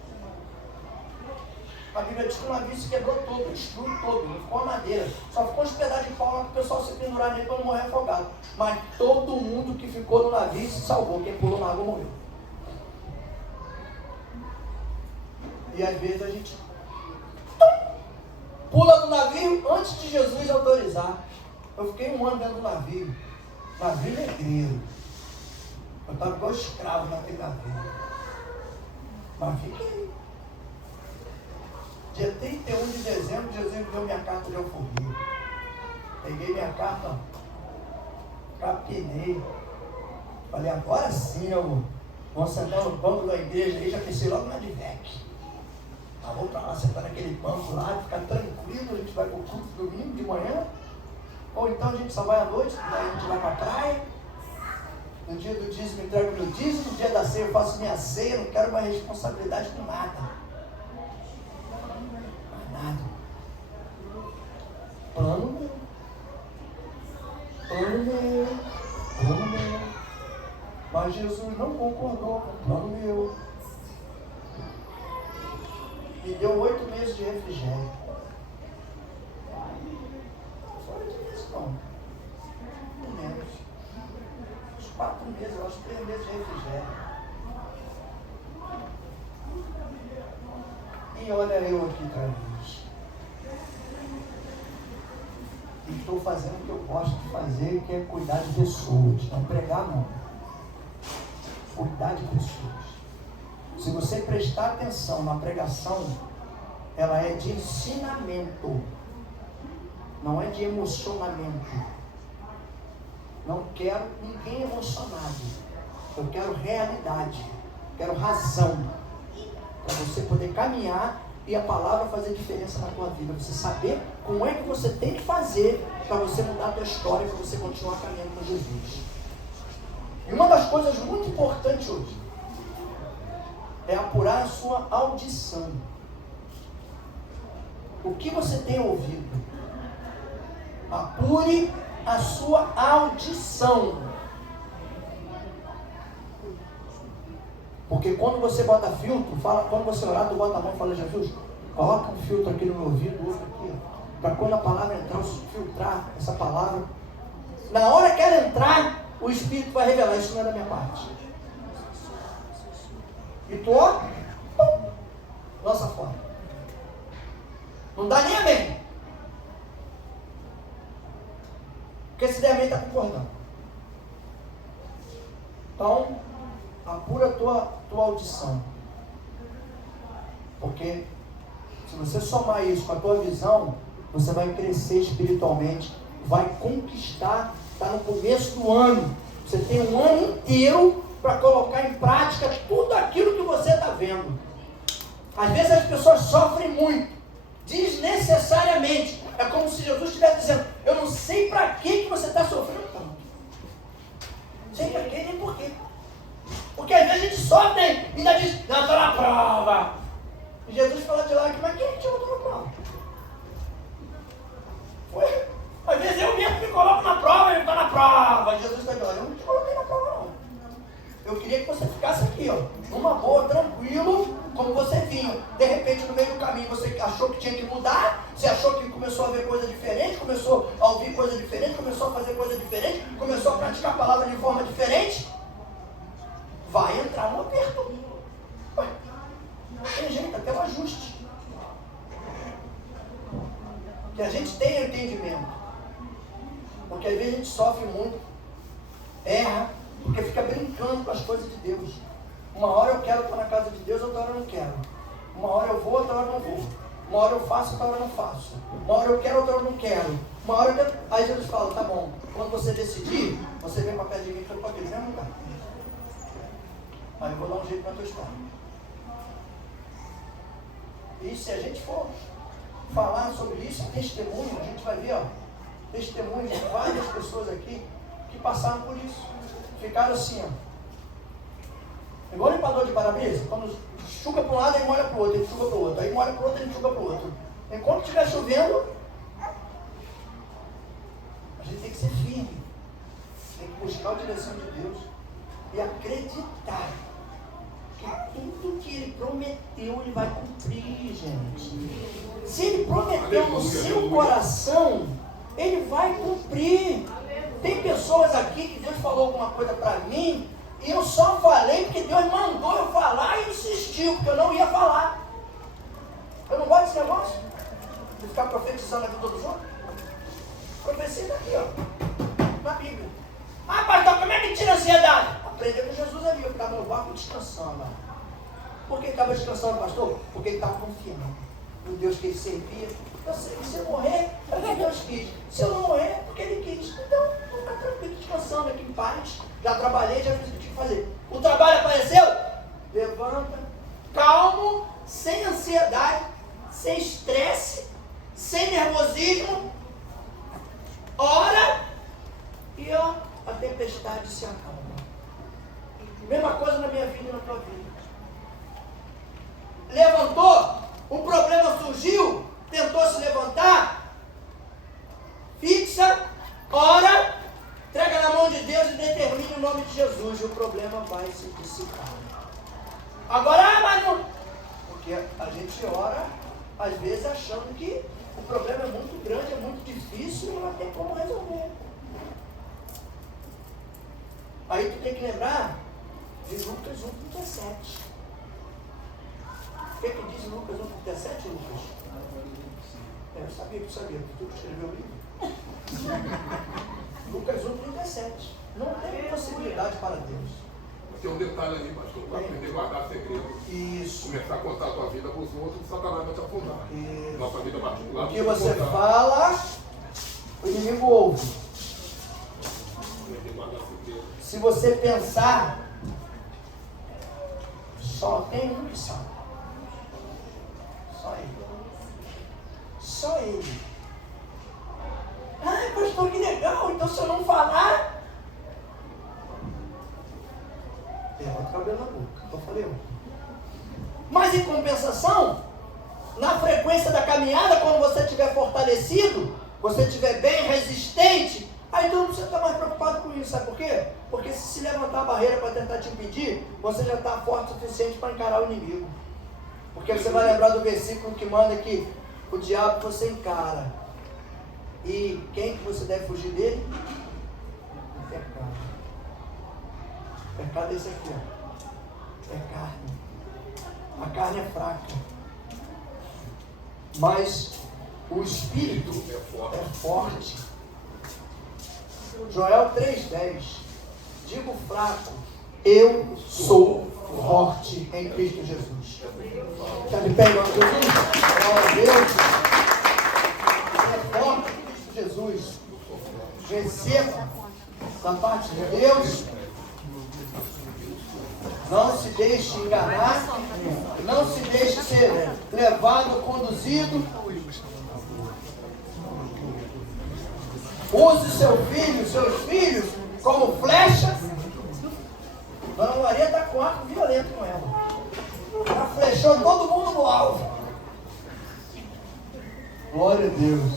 A Bíblia diz que o navio se quebrou todo, destruiu todo, não ficou a madeira. Só ficou uns pedaços de pau lá para o pessoal se pendurar nele para não morrer afogado. Mas todo mundo que ficou no navio se salvou. Quem pulou na água morreu. E às vezes a gente pula no navio antes de Jesus autorizar. Eu fiquei 1 ano dentro do navio. Navio negreiro. Eu estava igual escravo naquele navio. Mas fiquei. Dia 31 de dezembro, Jesus me deu minha carta de alforria. Peguei minha carta, capinei. Falei, agora sim eu vou sentar no banco da igreja aí, já pensei logo na Advec. Vou para lá, sentar naquele banco lá, ficar tranquilo, a gente vai para o culto domingo de manhã. Ou então a gente só vai à noite, daí a gente vai para a praia. No dia do dízimo, entrego meu dízimo. No dia da ceia, eu faço minha ceia. Não quero mais responsabilidade com nada. Nada. Plano meu. Plano meu. Mas Jesus não concordou com o plano meu. Me deu 8 meses de refrigério. Não foi 8 meses não. Não menos. Uns 4 meses, eu acho, 3 meses de refrigério. E olha eu aqui atrás. E estou fazendo o que eu gosto de fazer, que é cuidar de pessoas. Não pregar não. Cuidar de pessoas. Se você prestar atenção na pregação, ela é de ensinamento, não é de emocionamento. Não quero ninguém emocionado. Eu quero realidade, quero razão, para você poder caminhar e a palavra fazer diferença na tua vida. Você saber como é que você tem que fazer para você mudar a tua história, para você continuar caminhando com Jesus. E uma das coisas muito importantes hoje é apurar a sua audição. O que você tem ouvido? Apure a sua audição. Porque quando você bota filtro, quando você orar, tu bota a mão e fala, Jesus, coloca um filtro aqui no meu ouvido, ouve aqui, para quando a palavra entrar, filtrar essa palavra. Na hora que ela entrar, o Espírito vai revelar, isso não é da minha parte. E tu, lança fora. Não dá nem amém. Porque se der amém, está concordando. Então, apura a tua audição. Porque se você somar isso com a tua visão, você vai crescer espiritualmente, vai conquistar. Está no começo do ano. Você tem um ano inteiro para colocar em prática tudo aquilo que você está vendo. Às vezes as pessoas sofrem muito, É como se Jesus estivesse dizendo, eu não sei para que você está sofrendo tanto. Não sei para quê nem por quê. Porque às vezes a gente sofre e ainda diz, não, estou na prova. E Jesus fala de lá, mas quem é que te botou na prova? Foi. Às vezes eu mesmo me coloco na prova, ele está na prova. Jesus está dizendo, eu não te coloquei na prova não. Eu queria que você ficasse aqui, ó, numa boa, tranquilo, como você vinha. De repente, no meio do caminho, você achou que tinha que mudar, você achou que começou a ver coisa diferente, começou a ouvir coisa diferente, começou a fazer coisa diferente, começou a praticar a palavra de forma diferente. Vai entrar um aperto. Ué, não tem jeito, até um ajuste. Que a gente tenha entendimento. Porque às vezes a gente sofre muito, erra, porque fica brincando com as coisas de Deus. Uma hora eu quero estar na casa de Deus, outra hora eu não quero. Uma hora eu vou, outra hora eu não vou. Uma hora eu faço, outra hora eu não faço. Uma hora eu quero, outra hora eu não quero. Uma hora eu quero... Aí Jesus fala, tá bom, quando você decidir, você vem para perto de mim e fala, aqui, vem lugar. Aí eu vou dar um jeito na tua história. E se a gente for falar sobre isso, testemunho, a gente vai ver, ó, testemunhos de várias pessoas aqui que passaram por isso. Ficaram assim, ó. Igual o limpador de para-brisa, quando enxuga para um lado, ele molha para o outro, ele enxuga para o outro. Aí molha para o outro, ele enxuga para o outro. Enquanto estiver chovendo, a gente tem que ser firme. Tem que buscar a direção de Deus e acreditar que tudo que Ele prometeu, Ele vai cumprir, gente. Se Ele prometeu no seu coração, Ele vai cumprir. Tem pessoas aqui que Deus falou alguma coisa para mim, e eu só falei porque Deus mandou eu falar e insistiu, porque eu não ia falar. Eu não gosto desse negócio de ficar profetizando a vida dos outros. Profecia está aqui, ó, na Bíblia. Ah, pastor, como é que tira a ansiedade? Aprender com Jesus ali, eu ficava no barco descansando. Por que estava descansando, pastor? Porque ele estava confiando no Deus que ele servia. Eu sei que se eu morrer, é porque Deus quis. Se eu não morrer, é porque Ele quis. Então, vou ficar tranquilo, descansando aqui em paz. Já trabalhei, já fiz o que tinha que fazer. O trabalho apareceu? Levanta, calmo, sem ansiedade, sem estresse, sem nervosismo. Ora e ó, a tempestade se acalma. Mesma coisa na minha vida e na tua vida. Levantou, um problema surgiu, tentou se levantar, fixa, ora, entrega na mão de Deus e determine o nome de Jesus e o problema vai se dissipar. Agora, mas não... Porque a gente ora, às vezes, achando que o problema é muito grande, é muito difícil e não tem como resolver. Aí tu tem que lembrar de Lucas 1,17. O que é que diz Lucas 1,17, Lucas? Eu sabia que tu sabia, tu escreveu o livro. Lucas 1,17. Não tem possibilidade para Deus. Tem um detalhe ali, pastor, para aprender a guardar segredo. Isso. Começar a contar a tua vida para os outros, Satanás vai te afundar. Isso. Nossa vida particular. O que você fala, o inimigo ouve. Aprender a guardar segredo. Se você pensar, só tem um que sabe. Só Ele. Só Ele. Ai, pastor, que legal. Então se eu não falar, bota o cabelo na boca. Eu falei ontem. Mas em compensação, na frequência da caminhada, quando você estiver fortalecido, você estiver bem resistente, aí tu não precisa estar mais preocupado com isso. Sabe por quê? Porque se levantar a barreira para tentar te impedir, você já está forte o suficiente para encarar o inimigo. Porque você vai lembrar do versículo que manda que o diabo você encara. E quem que você deve fugir dele? O pecado. O pecado é esse aqui, ó. É carne. A carne é fraca. Mas o espírito é forte. Joel 3,10. Digo fraco, eu sou forte em Cristo Jesus. Está de pé em nome de Jesus? Glória a Deus. É forte em Cristo Jesus. Receba da parte de Deus. Não se deixe enganar. Não se deixe ser levado, conduzido Use seu filho, seus filhos, como flecha. Dona Maria está com arco violento com ela. Ela flechou todo mundo no alvo. Glória a Deus.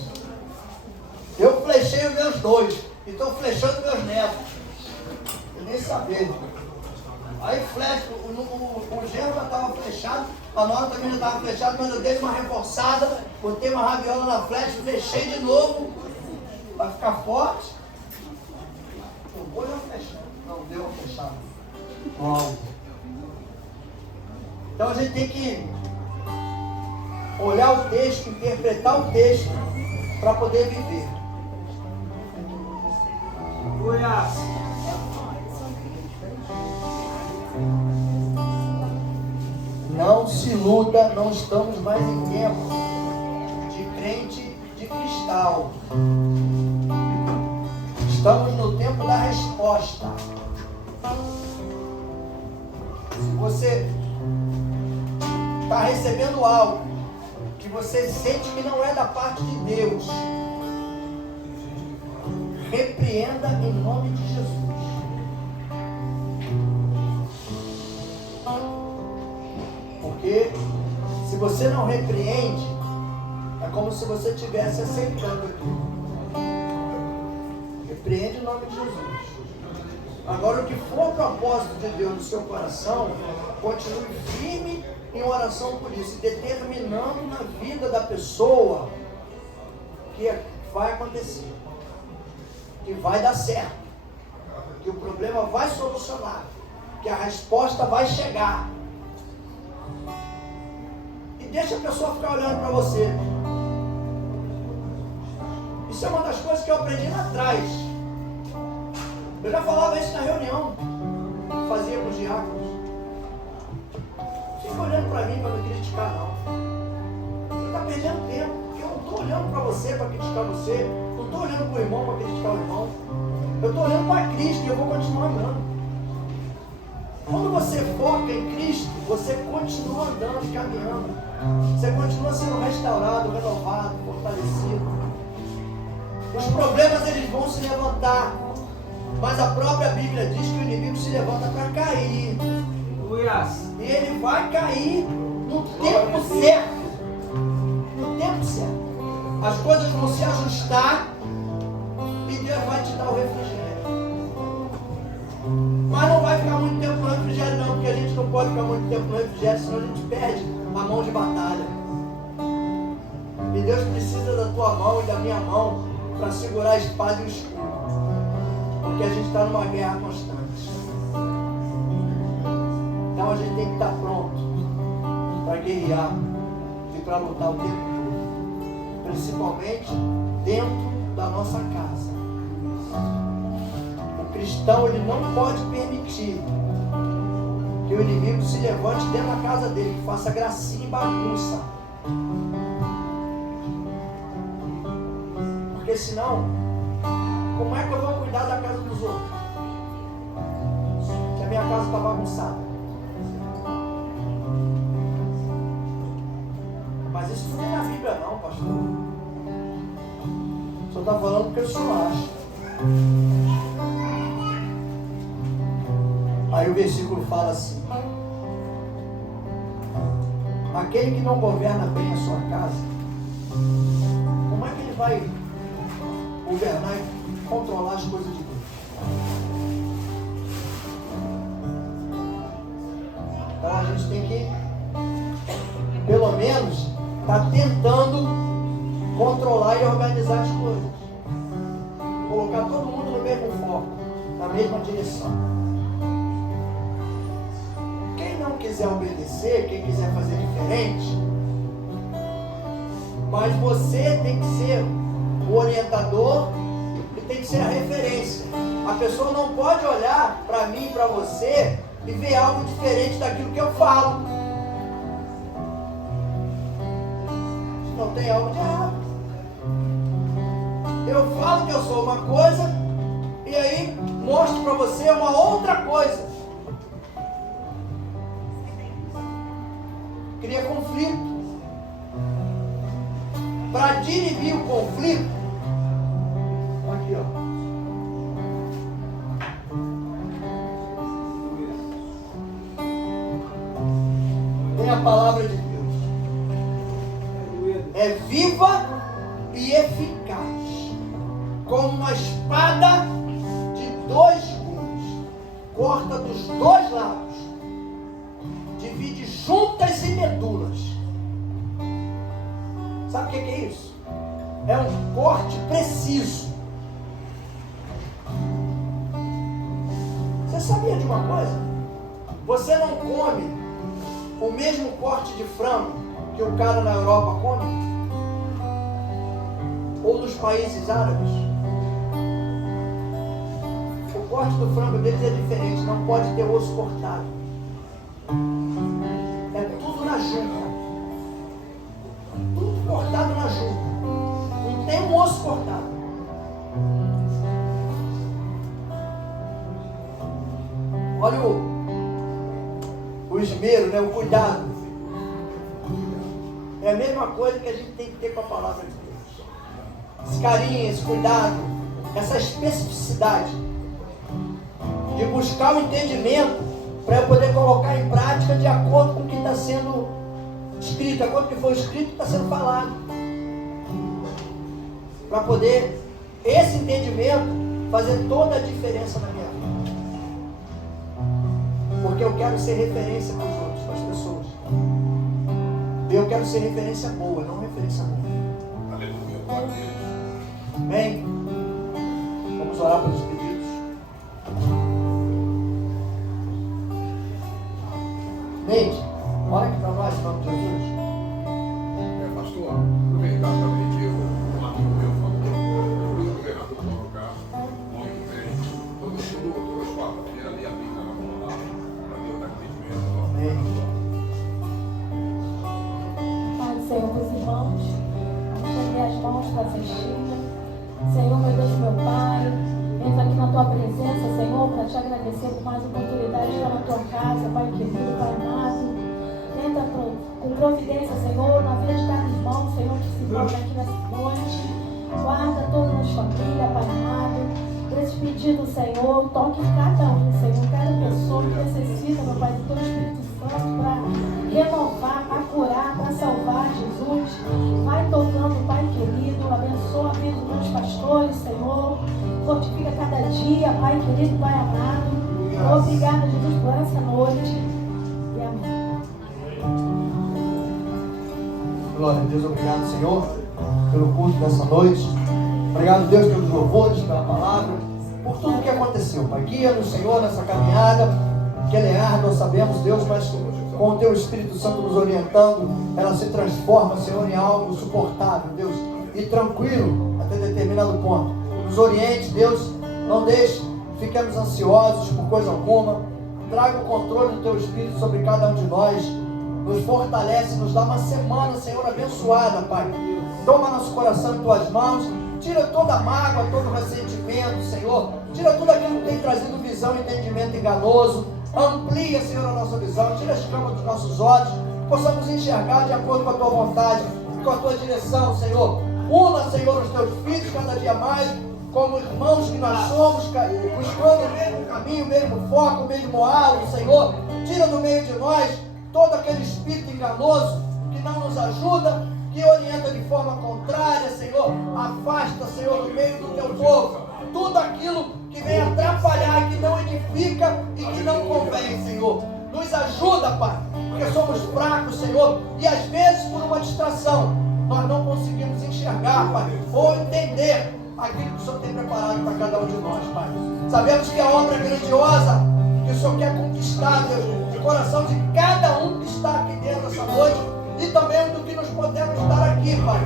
Eu flechei os meus dois. E estou flechando meus netos. Eu nem sabia. Aí flecha, o genro já estava flechado, a nora também já estava flechada, mas eu dei uma reforçada, botei uma rabiola na flecha, flechei de novo, para ficar forte. Não vou não flechar. Não deu uma flechada. Uau. Então a gente tem que olhar o texto, interpretar o texto, para poder viver. Goiás. Não se iluda, não estamos mais em tempo de crente de cristal. Estamos no tempo da resposta. Se você está recebendo algo que você sente que não é da parte de Deus, repreenda em nome de Jesus. Porque se você não repreende, é como se você estivesse aceitando aquilo. Repreende em nome de Jesus. Agora, o que for o propósito de Deus no seu coração, continue firme em oração por isso, determinando na vida da pessoa que vai acontecer, que vai dar certo, que o problema vai solucionar, que a resposta vai chegar. E deixa a pessoa ficar olhando para você. Isso é uma das coisas que eu aprendi lá atrás. Eu já falava isso na reunião que fazia com os diáconos. Fica olhando para mim para me criticar, não. Você está perdendo tempo, porque eu não estou olhando para você para criticar você, não estou olhando para o irmão para criticar o irmão. Eu estou olhando para Cristo e eu vou continuar andando. Quando você foca em Cristo, você continua andando, caminhando. Você continua sendo restaurado, renovado, fortalecido. Os problemas eles vão se levantar, mas a própria Bíblia diz que o inimigo se levanta para cair. E ele vai cair no tempo certo. No tempo certo. As coisas vão se ajustar e Deus vai te dar o refrigério. Mas não vai ficar muito tempo no refrigério não, porque a gente não pode ficar muito tempo no refrigério, senão a gente perde a mão de batalha. E Deus precisa da tua mão e da minha mão para segurar a espada e o escudo. Porque a gente está numa guerra constante. Então a gente tem que estar pronto para guerrear e para lutar o tempo todo. Principalmente dentro da nossa casa. O cristão ele não pode permitir que o inimigo se levante dentro da casa dele, que faça gracinha e bagunça. Porque senão, como é que eu vou cuidar da casa dos outros? Se a minha casa está bagunçada. Mas isso não é na Bíblia não, pastor. O senhor está falando porque o senhor acha. Aí o versículo fala assim: aquele que não governa bem a sua casa, como é que ele vai governar e controlar as coisas de Deus? Então a gente tem que, pelo menos, estar tentando controlar e organizar as coisas, colocar todo mundo no mesmo foco, na mesma direção. Quem não quiser obedecer, quem quiser fazer diferente, mas você tem que ser o orientador e tem que ser a referência. A pessoa não pode olhar para mim, para você e ver algo diferente daquilo que eu falo. Não tem algo de errado. Eu falo que eu sou uma coisa e aí mostro para você uma outra coisa. Cria conflito. Para dirimir o conflito, aqui viva e eficaz, como uma espada de 2 gumes, corta dos 2 lados, divide juntas e medulas. Sabe o que é isso? É um corte preciso. Você sabia de uma coisa? Você não come o mesmo corte de frango que o cara na Europa come? Ou nos países árabes? O corte do frango deles é diferente, não pode ter osso cortado. É tudo na junta. Tudo cortado na junta. Não tem um osso cortado. Olha o esmero, né? O cuidado. É a mesma coisa que a gente tem que ter com a palavra de Deus. Esse carinho, esse cuidado, essa especificidade de buscar o entendimento para eu poder colocar em prática de acordo com o que está sendo escrito, de acordo com o que foi escrito e está sendo falado. Para poder esse entendimento fazer toda a diferença na minha vida. Porque eu quero ser referência para os outros, para as pessoas. Eu quero ser referência boa, não referência ruim. Aleluia, glória a Deus. Amém? Vamos orar pelos pedidos. Neide, ora aqui para nós, em nome de Jesus. Pastor, aproveitar também que um amigo meu falou, o governador colocar o ano que vem, todas as quartas-feiras ali a Bíblia na mão lá, para Deus dar entendimento. Amém. Pai, Senhor, meus irmãos, estender as mãos para assistir. Senhor, meu Deus, meu Pai, entro aqui na Tua presença, Senhor, para Te agradecer por mais oportunidade de estar na Tua casa, Pai querido, Pai amado. Entra com providência, Senhor, na vida de cada irmão, Senhor, que se encontra aqui nessa noite. Guarda toda a nossa família, Pai amado. Esse pedido, Senhor, toque cada um, Senhor, cada pessoa que necessita, meu Pai, do Teu Espírito Santo para renovar, para curar, para salvar, Jesus. Vai tocando, Pai querido, abençoa a vida dos meus pastores, Senhor. Fortifica cada dia, Pai querido, Pai amado. Obrigada, Jesus, por essa noite. E amém. Glória a Deus, obrigado, Senhor, pelo culto dessa noite. Obrigado, Deus, pelos louvores, pela palavra, por tudo que aconteceu, Pai. Guia-nos, Senhor, nessa caminhada, que ela é árdua, sabemos, Deus, mas com o Teu Espírito Santo nos orientando, ela se transforma, Senhor, em algo suportável, Deus, e tranquilo até determinado ponto. Nos oriente, Deus, não deixe, fiquemos ansiosos por coisa alguma. Traga o controle do Teu Espírito sobre cada um de nós. Nos fortalece, nos dá uma semana, Senhor, abençoada, Pai. Toma nosso coração em Tuas mãos. Tira toda a mágoa, todo o ressentimento, Senhor. Tira tudo aquilo que tem trazido visão e entendimento enganoso. Amplia, Senhor, a nossa visão. Tira as camas dos nossos olhos. Possamos enxergar de acordo com a Tua vontade e com a Tua direção, Senhor. Una, Senhor, os Teus filhos cada dia mais, como irmãos que nós somos, buscando o mesmo caminho, o mesmo foco, o mesmo alvo, Senhor. Tira do meio de nós todo aquele espírito enganoso que não nos ajuda, que orienta de forma contrária, Senhor. Afasta, Senhor, do meio do Teu povo tudo aquilo que vem atrapalhar, que não edifica e que não convém, Senhor. Nos ajuda, Pai, porque somos fracos, Senhor, e às vezes por uma distração nós não conseguimos enxergar, Pai, ou entender aquilo que o Senhor tem preparado para cada um de nós, Pai. Sabemos que a obra é grandiosa, que o Senhor quer conquistar, Deus, o coração de cada um que está aqui dentro essa noite, e também do que nós podemos estar aqui, Pai,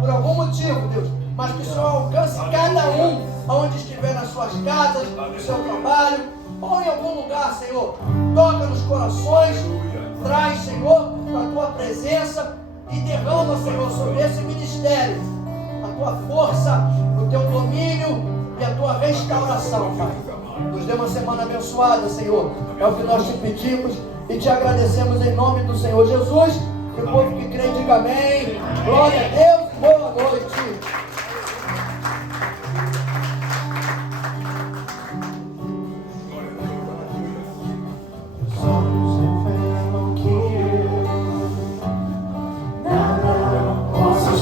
por algum motivo, Deus, mas que o Senhor alcance cada um onde estiver nas suas casas, no seu trabalho, ou em algum lugar, Senhor. Toca nos corações, traz, Senhor, a Tua presença e derrama, Senhor, sobre esse ministério a Tua força, o Teu domínio e a Tua restauração, Pai. Nos dê uma semana abençoada, Senhor. É o que nós Te pedimos e Te agradecemos em nome do Senhor Jesus. E o povo que crê, diga amém. Glória a Deus e boa noite. Nada posso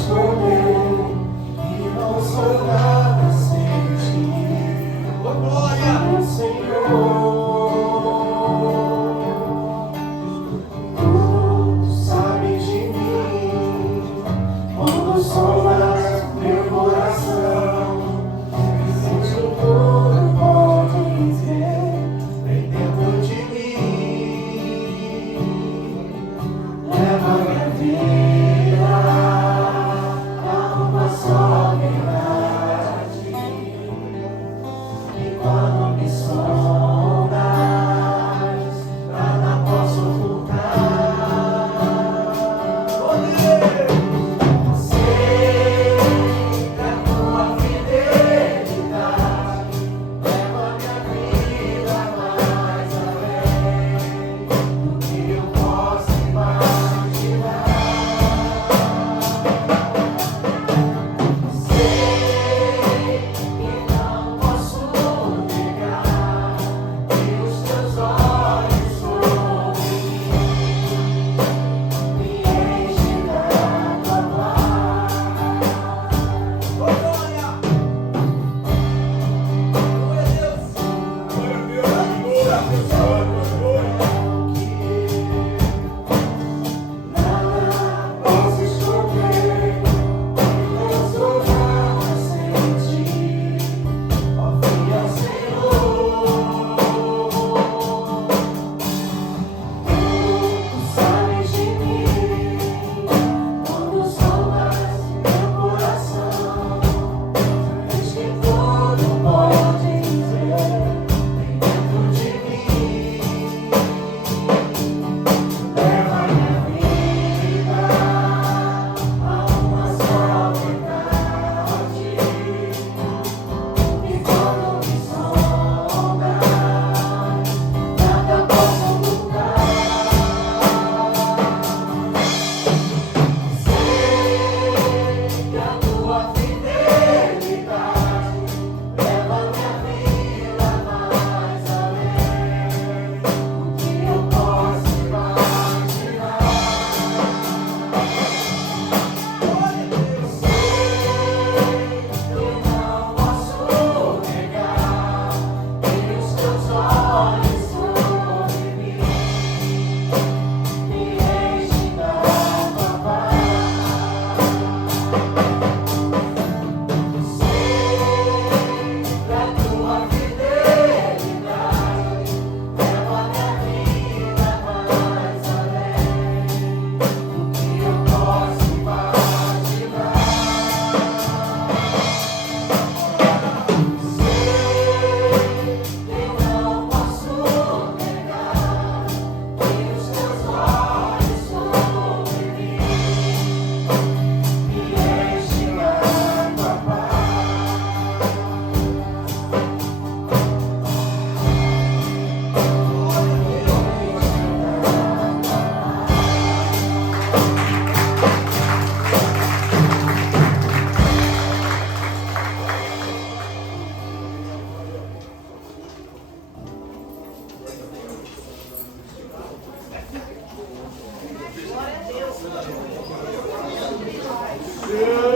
Deus.